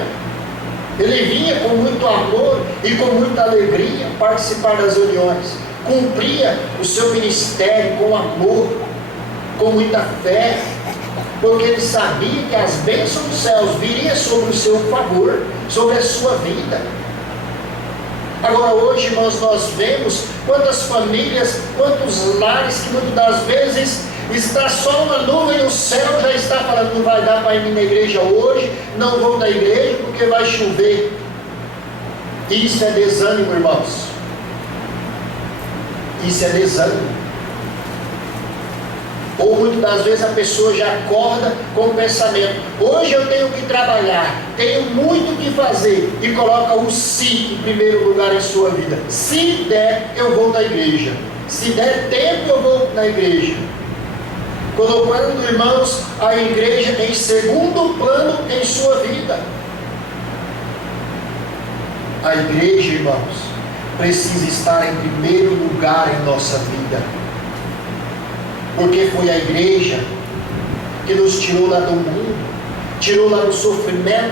Ele vinha com muito amor e com muita alegria participar das reuniões, cumpria o seu ministério com amor, com muita fé, porque ele sabia que as bênçãos dos céus viriam sobre o seu favor, sobre a sua vida. Agora hoje, irmãos, nós vemos quantas famílias, quantos lares que muitas das vezes está só uma nuvem no céu, já está falando, não vai dar para ir na igreja hoje, não vou na igreja porque vai chover. Isso é desânimo, irmãos. Isso é desânimo. Ou muitas das vezes a pessoa já acorda com o pensamento, hoje eu tenho que trabalhar, tenho muito o que fazer, e coloca o si em primeiro lugar em sua vida. Se der, eu vou na igreja. Se der tempo, eu vou na igreja. Colocando, irmãos, a igreja em segundo plano em sua vida. A igreja, irmãos, precisa estar em primeiro lugar em nossa vida. Porque foi a igreja que nos tirou lá do mundo, tirou lá do sofrimento,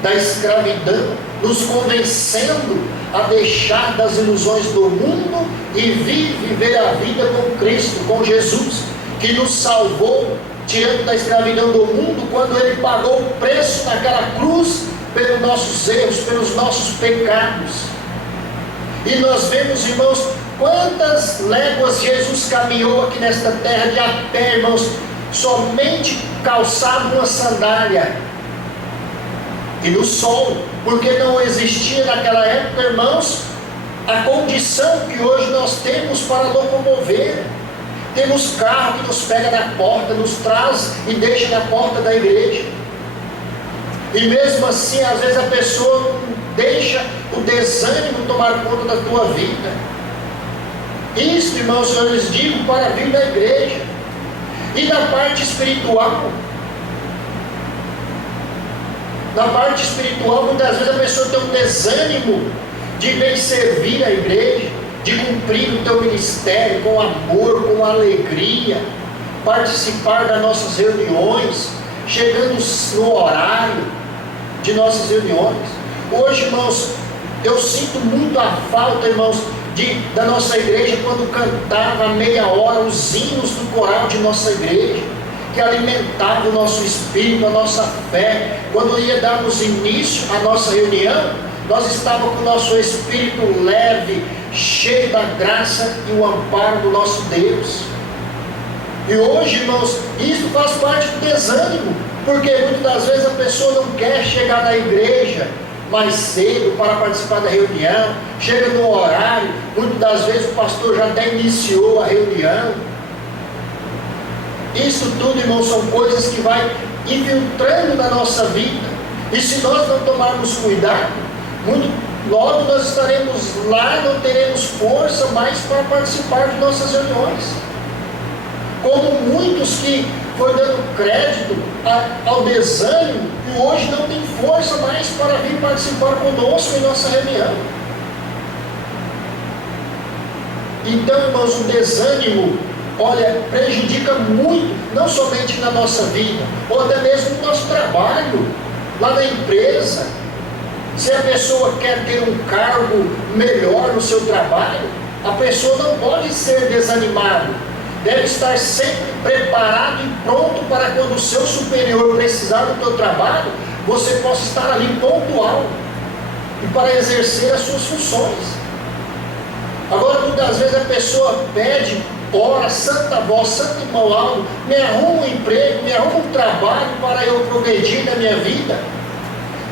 da escravidão, nos convencendo a deixar das ilusões do mundo e viver a vida com Cristo, com Jesus, que nos salvou, tirando da escravidão do mundo, quando Ele pagou o preço naquela cruz, pelos nossos erros, pelos nossos pecados. E nós vemos, irmãos, quantas léguas Jesus caminhou aqui nesta terra de a pé, irmãos, somente calçado uma sandália, e no sol, porque não existia naquela época, irmãos, a condição que hoje nós temos para locomover. Temos carro que nos pega na porta, nos traz e deixa na porta da igreja. E mesmo assim, às vezes a pessoa não deixa o desânimo tomar conta da tua vida. Isso, irmãos, eu lhes digo para vir da igreja. E na parte espiritual, muitas vezes a pessoa tem um desânimo de bem servir a igreja, de cumprir o teu ministério com amor, com alegria, participar das nossas reuniões, chegando no horário de nossas reuniões. Hoje, irmãos, eu sinto muito a falta, irmãos, da nossa igreja, quando cantava meia hora os hinos do coral de nossa igreja, que alimentava o nosso espírito, a nossa fé. Quando ia darmos início à nossa reunião, nós estávamos com o nosso espírito leve, cheio da graça e o amparo do nosso Deus. E hoje, irmãos, isso faz parte do desânimo, porque muitas das vezes a pessoa não quer chegar na igreja mais cedo para participar da reunião, chega no horário, muitas das vezes o pastor já até iniciou a reunião. Isso tudo, irmãos, são coisas que vai infiltrando na nossa vida, e se nós não tomarmos cuidado, muito logo nós estaremos lá, não teremos força mais para participar de nossas reuniões. Como muitos que foi dando crédito ao desânimo e hoje não tem força mais para vir participar conosco em nossa reunião. Então, irmãos, o desânimo, olha, prejudica muito, não somente na nossa vida, ou até mesmo no nosso trabalho, lá na empresa. Se a pessoa quer ter um cargo melhor no seu trabalho, a pessoa não pode ser desanimada. Deve estar sempre preparado e pronto para quando o seu superior precisar do teu trabalho, você possa estar ali pontual e para exercer as suas funções. Agora, muitas vezes a pessoa pede, ora, Santa Vó, Santo Irmão Aldo, me arruma um emprego, me arruma um trabalho para eu progredir na minha vida.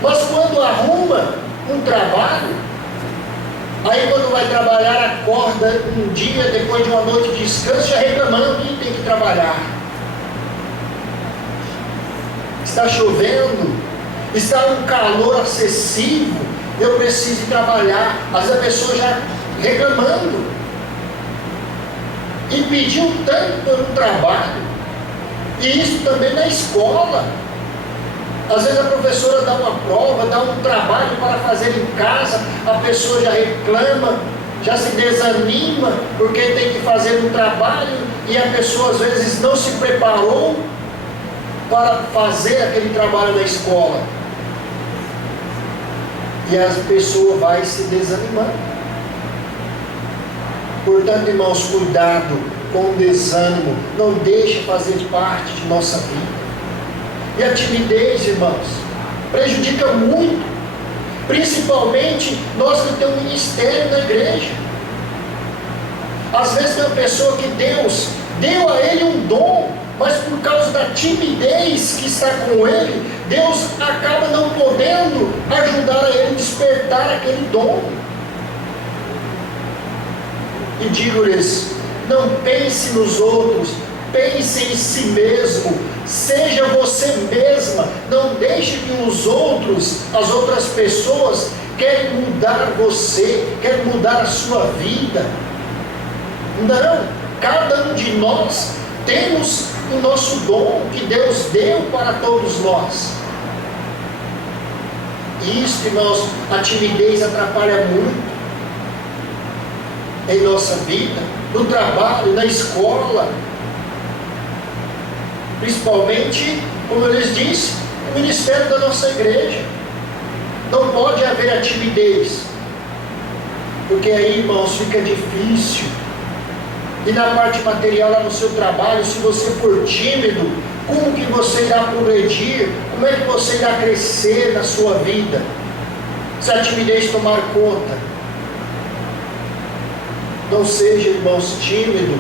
Mas quando arruma um trabalho, aí quando vai trabalhar, acorda um dia, depois de uma noite de descanso, já reclamando e tem que trabalhar. Está chovendo, está um calor excessivo, eu preciso trabalhar. Às vezes a pessoa já reclamando. E pediu tanto por um trabalho. E isso também na escola. Às vezes a professora dá uma prova, dá um trabalho para fazer em casa, a pessoa já reclama, já se desanima, porque tem que fazer um trabalho, e a pessoa às vezes não se preparou para fazer aquele trabalho na escola. E a pessoa vai se desanimando. Portanto, irmãos, cuidado com o desânimo, não deixe fazer parte de nossa vida. E a timidez, irmãos, prejudica muito, principalmente nós que temos um ministério na igreja. Às vezes tem uma pessoa que Deus deu a ele um dom, mas por causa da timidez que está com ele, Deus acaba não podendo ajudar a ele a despertar aquele dom. E digo-lhes, não pense nos outros, pense em si mesmo, seja você mesma, não deixe que os outros, as outras pessoas, querem mudar você, querem mudar a sua vida. Não, cada um de nós temos o nosso dom que Deus deu para todos nós. Isso, irmãos, a timidez atrapalha muito em nossa vida, no trabalho, na escola, principalmente, como eu lhes disse, o ministério da nossa igreja. Não pode haver a timidez, porque aí, irmãos, fica difícil. E na parte material, lá no seu trabalho, se você for tímido, como que você irá progredir? Como é que você irá crescer na sua vida? Se a timidez tomar conta. Não seja, irmãos, tímidos,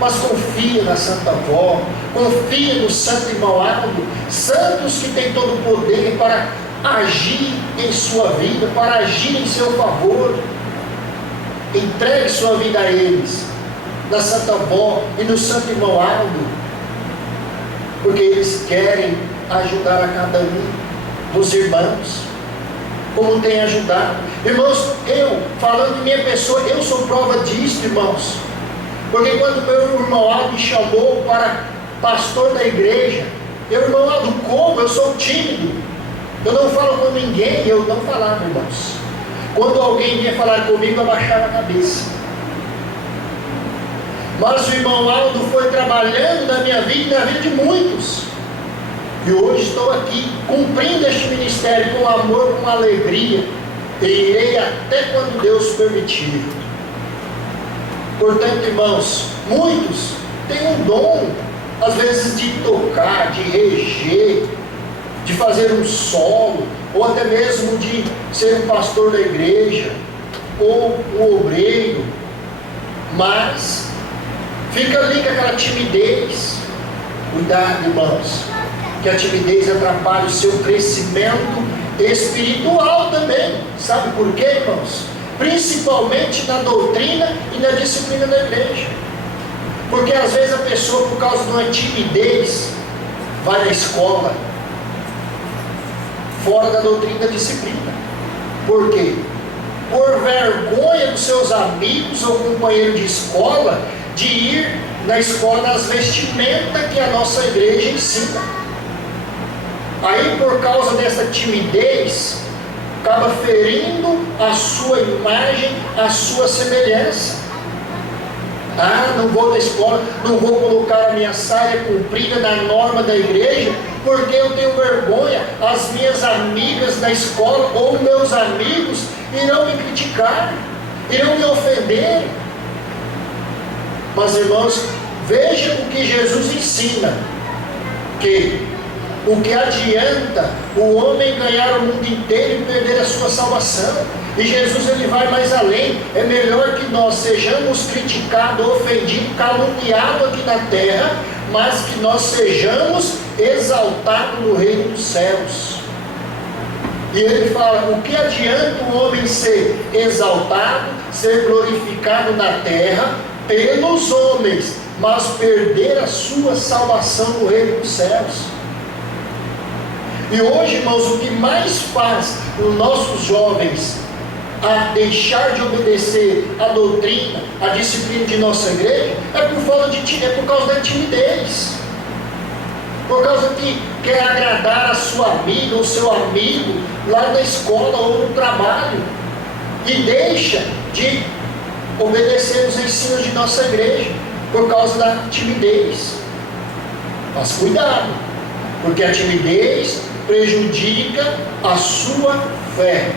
mas confia na Santa Vó, confia no Santo Irmão Aldo, santos que têm todo o poder para agir em sua vida, para agir em seu favor. Entregue sua vida a eles, na Santa Vó e no Santo Irmão Aldo, porque eles querem ajudar a cada um dos irmãos, como tem ajudado. Irmãos, eu, falando de minha pessoa, eu sou prova disso, irmãos, porque quando meu irmão Aldo me chamou para pastor da igreja, irmão Aldo, como? Eu sou tímido, eu não falo com ninguém. Eu não falava, irmãos. Quando alguém vinha falar comigo, eu abaixava a cabeça. Mas o irmão Aldo foi trabalhando na minha vida e na vida de muitos. E hoje estou aqui, cumprindo este ministério com amor, com alegria. E irei até quando Deus permitir. Portanto, irmãos, muitos têm um dom, às vezes, de tocar, de reger, de fazer um solo, ou até mesmo de ser um pastor da igreja, ou um obreiro. Mas fica ali com aquela timidez. Cuidado, irmãos, que a timidez atrapalha o seu crescimento espiritual também. Sabe por quê, irmãos? Principalmente na doutrina e na disciplina da igreja. Porque às vezes a pessoa, por causa de uma timidez, vai na escola fora da doutrina e da disciplina. Por quê? Por vergonha dos seus amigos ou companheiros de escola, de ir na escola nas vestimentas que a nossa igreja ensina. Aí, por causa dessa timidez, acaba ferindo a sua imagem, a sua semelhança. Não vou na escola, não vou colocar a minha saia comprida na norma da igreja, porque eu tenho vergonha. As minhas amigas da escola ou meus amigos irão me criticar, irão me ofender. Mas, irmãos, veja o que Jesus ensina, que o que adianta o homem ganhar o mundo inteiro e perder a sua salvação? E Jesus, ele vai mais além. É melhor que nós sejamos criticados, ofendidos, caluniados aqui na terra, mas que nós sejamos exaltados no reino dos céus. E ele fala: o que adianta o homem ser exaltado, ser glorificado na terra pelos homens, mas perder a sua salvação no reino dos céus? E hoje, irmãos, o que mais faz os nossos jovens a deixar de obedecer a doutrina, a disciplina de nossa igreja, é por causa da timidez, por causa que quer agradar a sua amiga ou seu amigo lá na escola ou no trabalho, e deixa de obedecer os ensinos de nossa igreja por causa da timidez. Mas cuidado, porque a timidez prejudica a sua fé,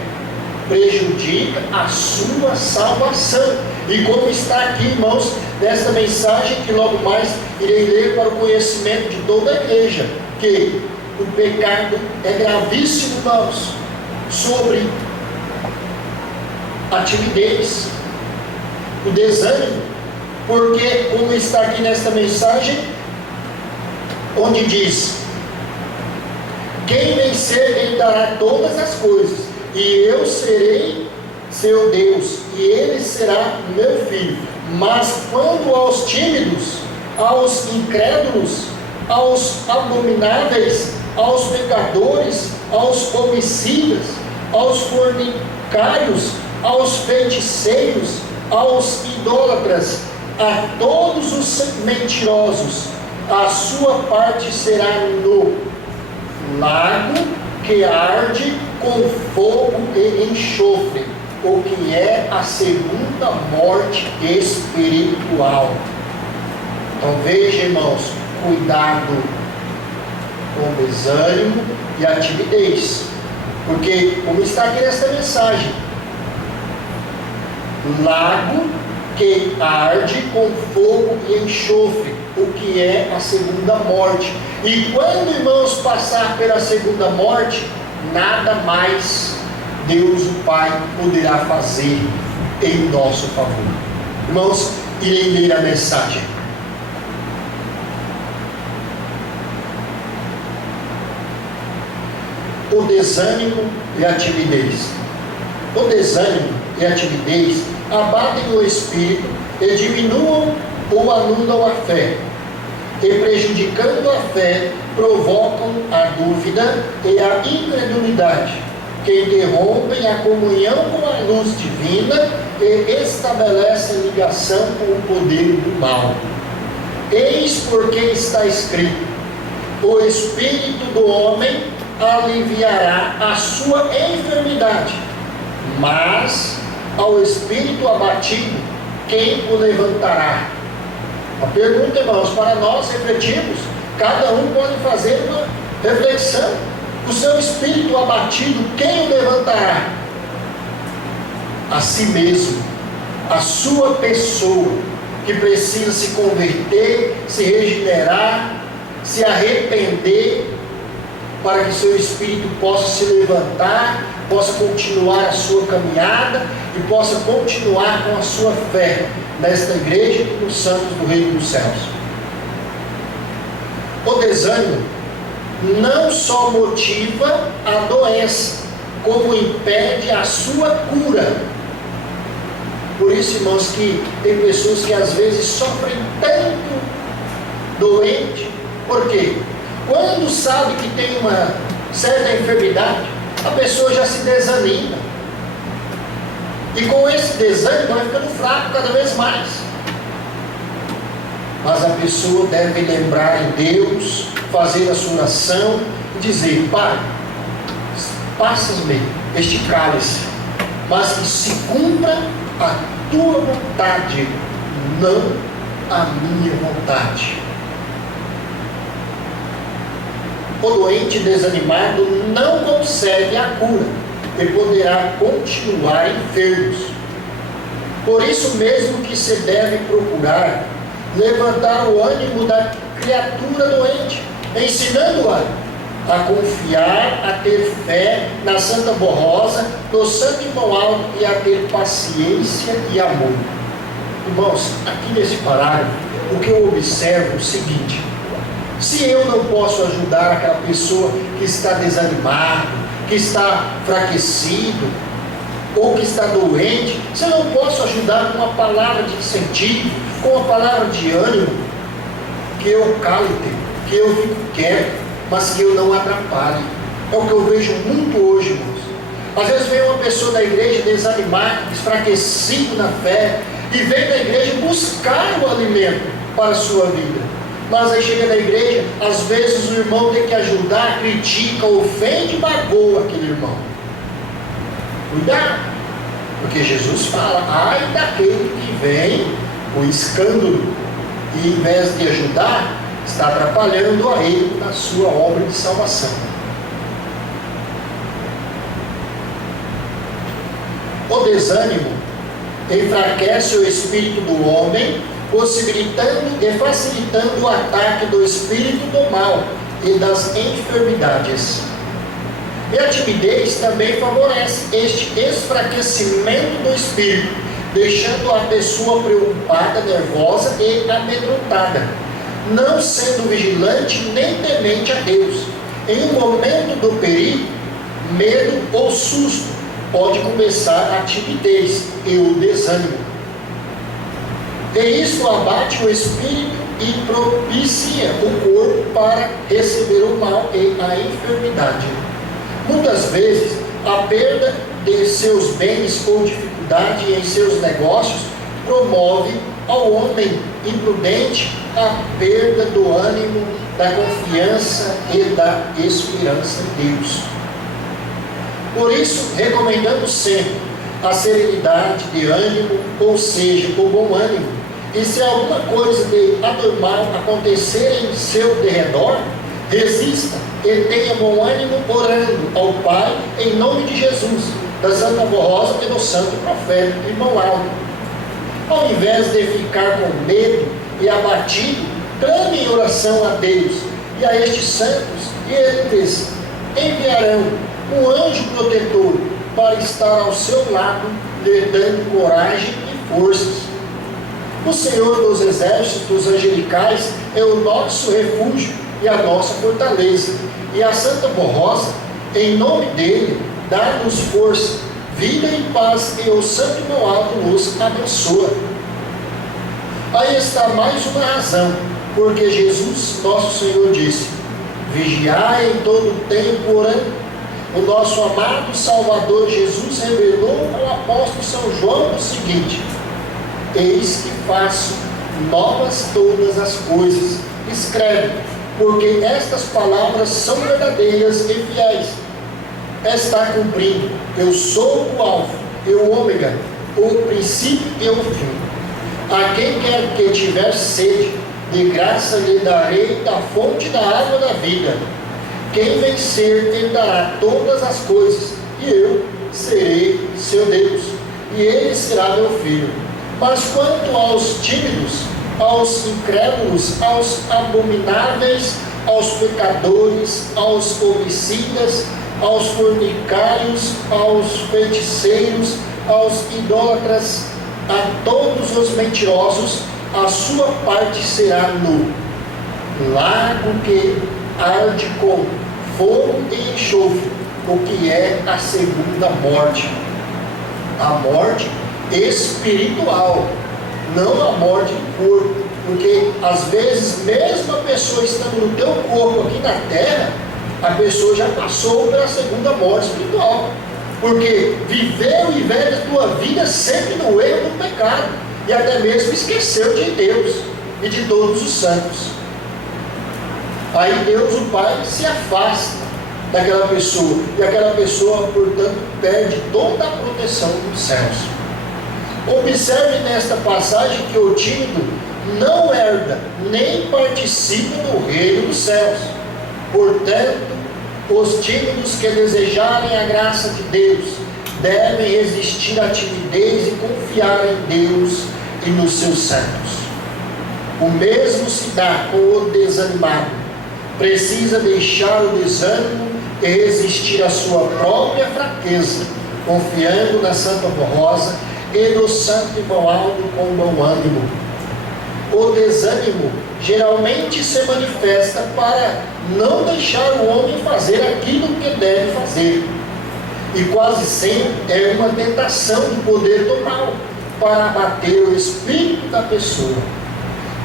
prejudica a sua salvação. E como está aqui, irmãos, nesta mensagem que logo mais irei ler para o conhecimento de toda a igreja, que o pecado é gravíssimo, irmãos, sobre a timidez, o desânimo, porque como está aqui nesta mensagem, onde diz: quem vencer, ele dará todas as coisas, e eu serei seu Deus, e ele será meu filho. Mas quando aos tímidos, aos incrédulos, aos abomináveis, aos pecadores, aos homicidas, aos fornicários, aos feiticeiros, aos idólatras, a todos os mentirosos, a sua parte será no lago que arde com fogo e enxofre, o que é a segunda morte espiritual. Então veja, irmãos, cuidado com o desânimo e a timidez, porque como está aqui nesta mensagem, lago que arde com fogo e enxofre, o que é a segunda morte. E quando, irmãos, passar pela segunda morte, nada mais Deus o Pai poderá fazer em nosso favor. Irmãos, irei ler a mensagem. O desânimo e a timidez. O desânimo e a timidez abatem o espírito e diminuam ou anulam a fé, e prejudicando a fé, provocam a dúvida e a incredulidade, que interrompem a comunhão com a luz divina e estabelecem ligação com o poder do mal. Eis porque está escrito: o espírito do homem aliviará a sua enfermidade, mas ao espírito abatido, quem o levantará? A pergunta, irmãos, para nós refletirmos, cada um pode fazer uma reflexão. O seu espírito abatido, quem o levantará? A si mesmo, a sua pessoa, que precisa se converter, se regenerar, se arrepender, para que seu espírito possa se levantar, possa continuar a sua caminhada e possa continuar com a sua fé nesta igreja e nos santos do reino dos céus. O desânimo não só motiva a doença, como impede a sua cura. Por isso, irmãos, que tem pessoas que às vezes sofrem tanto doente. Por quê? Quando sabe que tem uma certa enfermidade, a pessoa já se desanima. E com esse desânimo vai ficando fraco cada vez mais. Mas a pessoa deve lembrar em Deus, fazer a sua oração e dizer: Pai, passa-me este cálice, mas que se cumpra a tua vontade, não a minha vontade. O doente desanimado não consegue a cura e poderá continuar enfermo. Por isso mesmo que se deve procurar levantar o ânimo da criatura doente, ensinando-a a confiar, a ter fé na Santa Borrosa, no Santo Irmão Alto e a ter paciência e amor. Irmãos, aqui nesse parágrafo, o que eu observo é o seguinte: se eu não posso ajudar aquela pessoa que está desanimado, que está enfraquecido, ou que está doente, se eu não posso ajudar com uma palavra de incentivo, com uma palavra de ânimo, que eu cale, que eu fique quieto, mas que eu não atrapalhe. É o que eu vejo muito hoje, irmãos. Às vezes vem uma pessoa da igreja desanimada, enfraquecido na fé, e vem da igreja buscar o alimento para a sua vida. Mas aí chega na igreja, às vezes o irmão tem que ajudar, critica, ofende, magoa aquele irmão. Cuidado, porque Jesus fala: ai daquele que vem o escândalo, e em vez de ajudar, está atrapalhando a ele na sua obra de salvação. O desânimo enfraquece o espírito do homem, possibilitando e facilitando o ataque do espírito do mal e das enfermidades. E a timidez também favorece este enfraquecimento do espírito, deixando a pessoa preocupada, nervosa e amedrontada, não sendo vigilante nem temente a Deus. Em um momento do perigo, medo ou susto, pode começar a timidez e o desânimo. E isso abate o espírito e propicia o corpo para receber o mal e a enfermidade. Muitas vezes, a perda de seus bens ou dificuldade em seus negócios promove ao homem imprudente a perda do ânimo, da confiança e da esperança em Deus. Por isso, recomendamos sempre a serenidade de ânimo, ou seja, o bom ânimo. E se alguma coisa de anormal acontecer em seu derredor, resista e tenha bom ânimo orando ao Pai em nome de Jesus, da Santa Borrosa e do Santo Profeta Irmão Alto. Ao invés de ficar com medo e abatido, clame em oração a Deus e a estes santos, e eles enviarão um anjo protetor para estar ao seu lado, lhe dando coragem e forças. O Senhor dos exércitos angelicais é o nosso refúgio e a nossa fortaleza, e a Santa Borrosa, em nome dele, dá-nos força, vida e paz, e o Santo Irmão Alto nos abençoa. Aí está mais uma razão, porque Jesus, nosso Senhor, disse: vigiai em todo o tempo orando. O nosso amado Salvador Jesus revelou ao apóstolo São João o seguinte: eis que faço novas todas as coisas. Escreve, porque estas palavras são verdadeiras e fiéis. Está cumprindo. Eu sou o Alfa e o Ômega, o princípio e o fim. A quem quer que tiver sede, de graça lhe darei da fonte da água da vida. Quem vencer herdará todas as coisas, e eu serei seu Deus, e ele será meu filho. Mas quanto aos tímidos, aos incrédulos, aos abomináveis, aos pecadores, aos homicidas, aos fornicários, aos feiticeiros, aos idólatras, a todos os mentirosos, a sua parte será no lago que arde com fogo e enxofre, o que é a segunda morte. A morte espiritual, não a morte do corpo, porque às vezes, mesmo a pessoa estando no teu corpo aqui na terra, a pessoa já passou pela segunda morte espiritual, porque viveu e vive a tua vida sempre no erro do pecado, e até mesmo esqueceu de Deus e de todos os santos. Aí Deus, o Pai, se afasta daquela pessoa, e aquela pessoa, portanto, perde toda a proteção dos céus. Observe nesta passagem que o tímido não herda, nem participa do reino dos céus. Portanto, os tímidos que desejarem a graça de Deus devem resistir à timidez e confiar em Deus e nos seus santos. O mesmo se dá com o desanimado. Precisa deixar o desânimo e resistir à sua própria fraqueza, confiando na Santa Rosa e no Santo Irmão Aldo com bom ânimo. O desânimo geralmente se manifesta para não deixar o homem fazer aquilo que deve fazer, e quase sempre é uma tentação do poder do mal para abater o espírito da pessoa.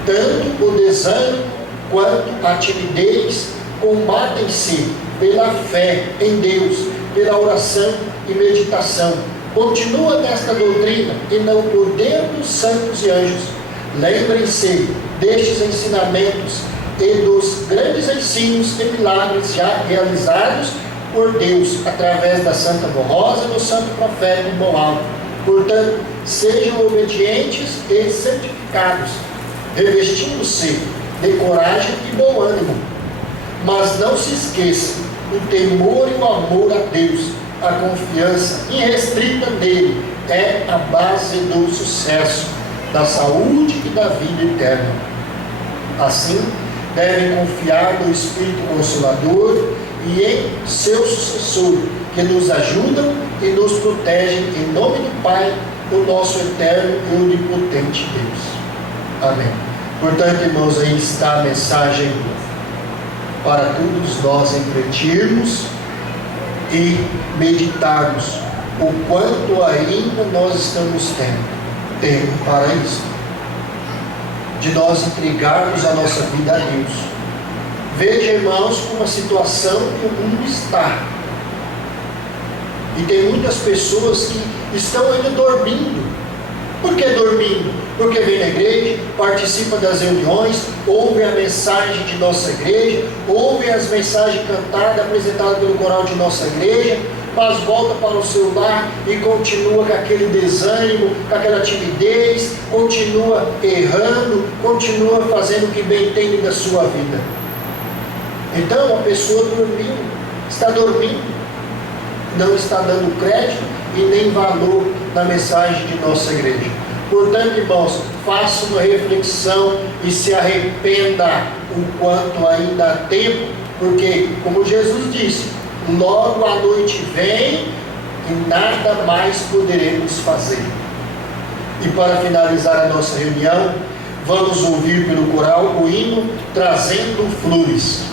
Tanto o desânimo quanto a timidez combatem-se pela fé em Deus, pela oração e meditação. Continua nesta doutrina e no poder dos santos e anjos. Lembrem-se destes ensinamentos e dos grandes ensinos e milagres já realizados por Deus através da Santa Rosa e do Santo Profeta Irmão Aldo. Portanto, sejam obedientes e santificados, revestindo-se de coragem e bom ânimo. Mas não se esqueçam, o temor e o amor a Deus, a confiança irrestrita nele é a base do sucesso, da saúde e da vida eterna. Assim, devem confiar no Espírito Consolador e em seu sucessor, que nos ajudam e nos protegem, em nome do Pai, o nosso eterno e onipotente Deus. Amém. Portanto, irmãos, aí está a mensagem para todos nós refletirmos e meditarmos o quanto ainda nós estamos tendo tempo para isso, de nós entregarmos a nossa vida a Deus. Veja, irmãos, como a situação que o mundo está, e tem muitas pessoas que estão ainda dormindo. Por que dormindo? Porque vem na igreja, participa das reuniões, ouve a mensagem de nossa igreja, ouve as mensagens cantadas, apresentadas pelo coral de nossa igreja, mas volta para o seu lar e continua com aquele desânimo, com aquela timidez, continua errando, continua fazendo o que bem entende da sua vida. Então a pessoa dormiu, está dormindo, não está dando crédito e nem valor na mensagem de nossa igreja. Portanto, irmãos, faça uma reflexão e se arrependa o quanto ainda há tempo, porque, como Jesus disse, logo a noite vem e nada mais poderemos fazer. E para finalizar a nossa reunião, vamos ouvir pelo coral o hino Trazendo Flores.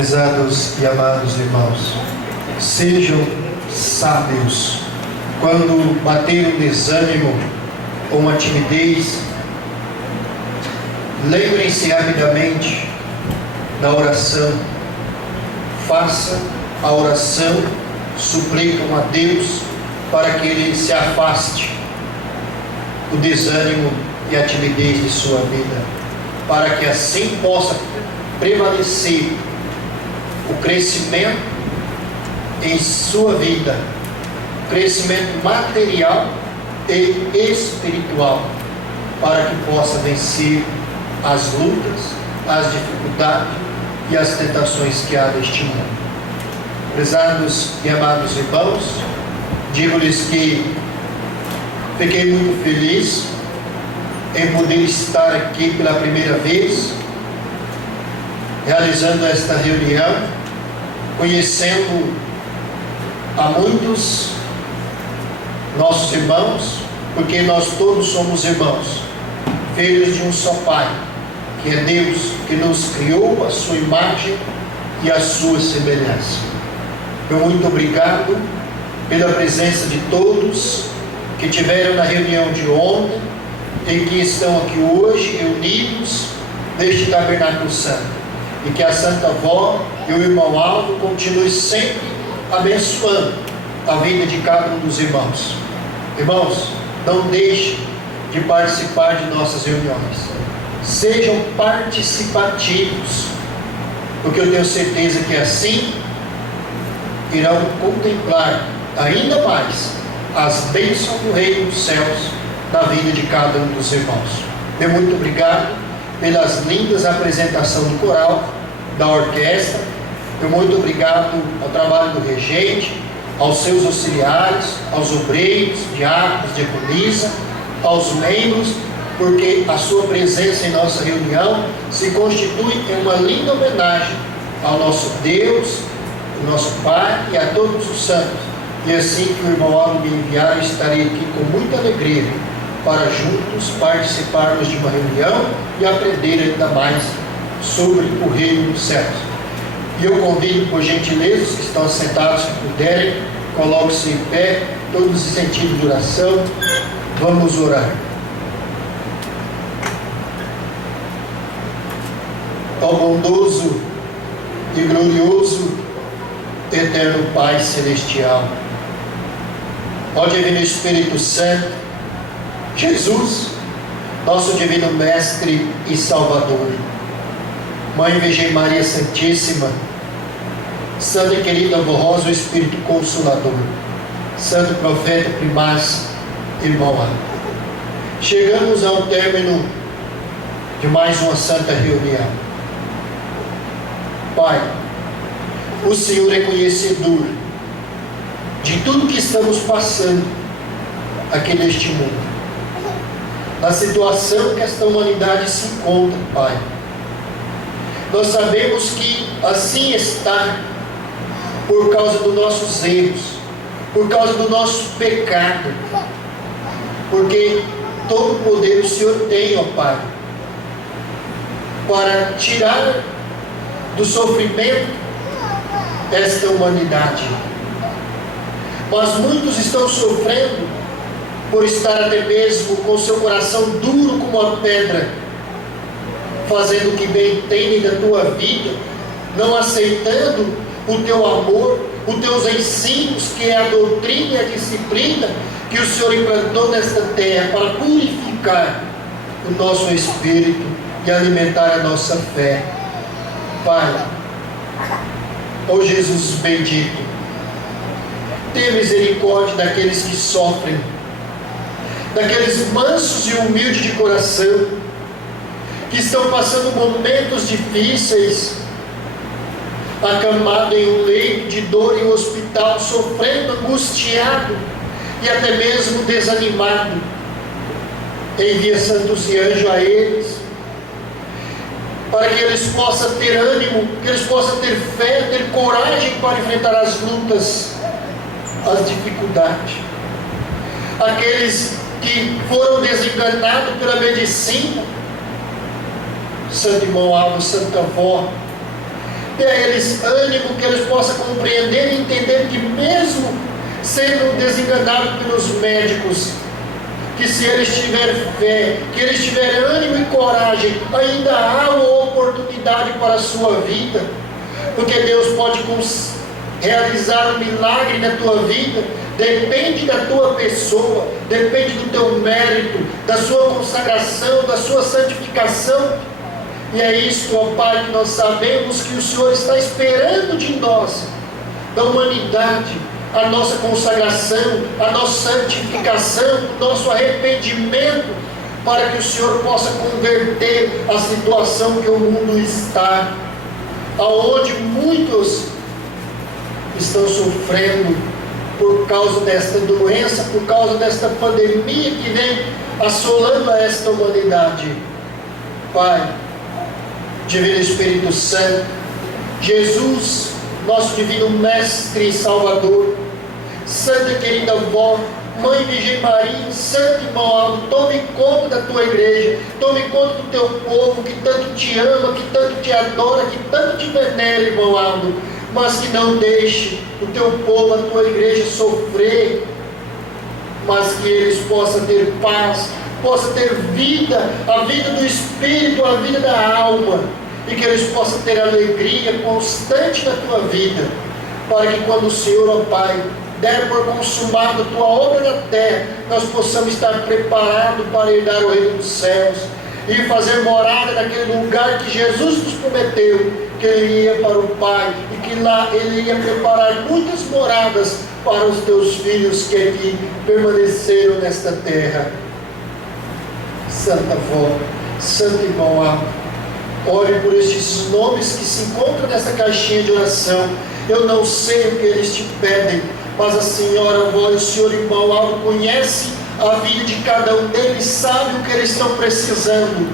Prezados e amados irmãos, sejam sábios quando bater um desânimo ou uma timidez. Lembrem-se rapidamente da oração. Faça a oração, suplicam a Deus para que Ele se afaste o desânimo e a timidez de sua vida, para que assim possa prevalecer o crescimento em sua vida, crescimento material e espiritual, para que possa vencer as lutas, as dificuldades e as tentações que há neste mundo. Prezados e amados irmãos, digo-lhes que fiquei muito feliz em poder estar aqui pela primeira vez, realizando esta reunião, conhecendo a muitos nossos irmãos, porque nós todos somos irmãos, filhos de um só Pai, que é Deus, que nos criou a sua imagem e a sua semelhança. Muito obrigado pela presença de todos que tiveram na reunião de ontem e que estão aqui hoje reunidos neste tabernáculo santo. E que a Santa Avó e o irmão Aldo continuem sempre abençoando a vida de cada um dos irmãos. Irmãos, não deixem de participar de nossas reuniões. Sejam participativos, porque eu tenho certeza que assim irão contemplar ainda mais as bênçãos do reino dos céus na vida de cada um dos irmãos. Muito obrigado pelas lindas apresentações do coral, da orquestra. Muito obrigado ao trabalho do regente, aos seus auxiliares, aos obreiros, diáconos, diaconisa, aos membros, porque a sua presença em nossa reunião se constitui em uma linda homenagem ao nosso Deus, ao nosso Pai e a todos os santos. E assim que o irmão Aldo me enviar, eu estarei aqui com muita alegria para juntos participarmos de uma reunião e aprender ainda mais sobre o reino dos céus. E eu convido, por gentileza, os que estão sentados, se puderem, coloquem-se em pé, todos em sentido de oração. Vamos orar. Ó bondoso e glorioso eterno Pai Celestial, ó Divino Espírito Santo, Jesus, nosso Divino Mestre e Salvador, Mãe Virgem Maria Santíssima, Santa e querida Avó Rosa, o Espírito Consolador, Santo Profeta Primaz, irmão Aldo. Chegamos ao término de mais uma santa reunião. Pai, o Senhor é conhecedor de tudo que estamos passando aqui neste mundo, na situação que esta humanidade se encontra, Pai. Nós sabemos que assim está por causa dos nossos erros, por causa do nosso pecado, porque todo o poder o Senhor tem, ó Pai, para tirar do sofrimento esta humanidade. Mas muitos estão sofrendo por estar até mesmo com seu coração duro como a pedra, fazendo o que bem entendem da tua vida, não aceitando o teu amor, os teus ensinos, que é a doutrina e a disciplina que o Senhor implantou nesta terra para purificar o nosso espírito e alimentar a nossa fé. Pai, ó Jesus bendito, tenha misericórdia daqueles que sofrem, daqueles mansos e humildes de coração, que estão passando momentos difíceis, acamado em um leito de dor em um hospital, sofrendo, angustiado e até mesmo desanimado. Envia santos e anjos a eles, para que eles possam ter ânimo, que eles possam ter fé, ter coragem para enfrentar as lutas, as dificuldades. Aqueles que foram desenganados pela medicina, Santo Irmão Aldo, Santa Avó, dê a eles ânimo, que eles possam compreender e entender que mesmo sendo desenganados pelos médicos, que se eles tiverem fé, que eles tiverem ânimo e coragem, ainda há uma oportunidade para a sua vida, porque Deus pode realizar um milagre na tua vida. Depende da tua pessoa, depende do teu mérito, da sua consagração, da sua santificação. E é isso, ó Pai, que nós sabemos que o Senhor está esperando de nós, da humanidade, a nossa consagração, a nossa santificação, o nosso arrependimento, para que o Senhor possa converter a situação que o mundo está, aonde muitos estão sofrendo por causa desta doença, por causa desta pandemia que vem assolando a esta humanidade. Pai, Divino Espírito Santo, Jesus, nosso Divino Mestre e Salvador, Santa e querida Vó, Mãe Virgem Maria, Santo Irmão Aldo, tome conta da tua igreja, tome conta do teu povo que tanto te ama, que tanto te adora, que tanto te venera, Irmão Aldo, mas que não deixe o teu povo, a tua igreja sofrer, mas que eles possam ter paz, possam ter vida, a vida do Espírito, a vida da alma, e que eles possam ter alegria constante na tua vida, para que quando o Senhor, ó Pai, der por consumado a tua obra na terra, nós possamos estar preparados para herdar o reino dos céus e fazer morada naquele lugar que Jesus nos prometeu, que Ele ia para o Pai e que lá Ele ia preparar muitas moradas para os teus filhos que aqui permaneceram nesta terra. Santa Vó, Santo Irmão Aldo, ore por estes nomes que se encontram nessa caixinha de oração. Eu não sei o que eles te pedem, mas a Senhora Vó e o Senhor Irmão Aldo conhece a vida de cada um deles, sabe o que eles estão precisando.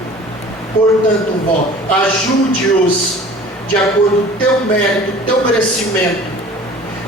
Portanto, Vó, ajude-os de acordo com o teu mérito, o teu merecimento,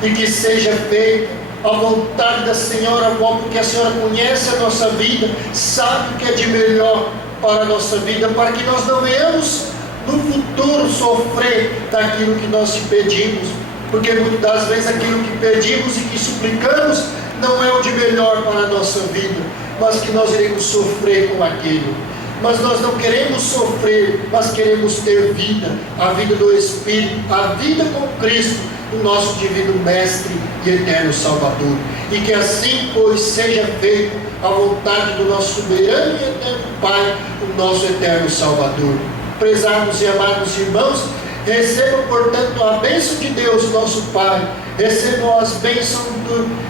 e que seja feita a vontade da Senhora Vó, porque a Senhora conhece a nossa vida, sabe o que é de melhor para a nossa vida, para que nós não venhamos no futuro sofrer daquilo que nós te pedimos, porque muitas das vezes aquilo que pedimos e que suplicamos não é o de melhor para a nossa vida, mas que nós iremos sofrer com aquilo. Mas nós não queremos sofrer, mas queremos ter vida, a vida do Espírito, a vida com Cristo, o nosso Divino Mestre e Eterno Salvador. E que assim, pois, seja feita a vontade do nosso soberano e eterno Pai, o nosso Eterno Salvador. Prezados e amados irmãos, recebam, portanto, a bênção de Deus, nosso Pai, recebam as bênçãos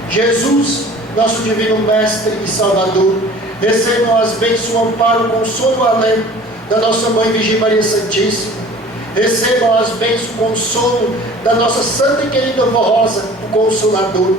de Jesus, nosso Divino Mestre e Salvador, recebam as bênçãos, o amparo, o consolo e o alento da nossa Mãe Virgem Maria Santíssima, recebam as bênçãos, o consolo da nossa Santa e querida Vó Rosa, o Consolador,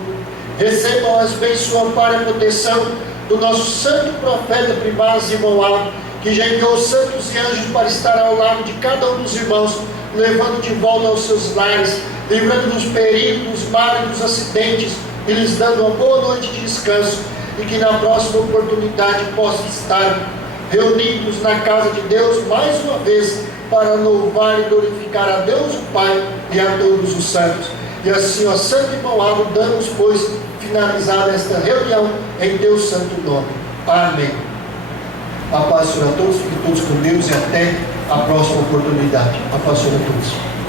recebam as bênçãos, o amparo e a proteção do nosso Santo Profeta Primaz, Irmão Aldo, que já enviou santos e anjos para estar ao lado de cada um dos irmãos, levando de volta aos seus lares, livrando dos perigos, dos males, dos acidentes, e lhes dando uma boa noite de descanso, e que na próxima oportunidade possam estar reunidos na casa de Deus mais uma vez, para louvar e glorificar a Deus o Pai e a todos os santos. E assim, ó Santo Irmão Aldo, damos, pois, finalizada esta reunião em teu santo nome. Amém. A paz seja a todos, fiquem todos com Deus e até a próxima oportunidade. A paz seja a todos.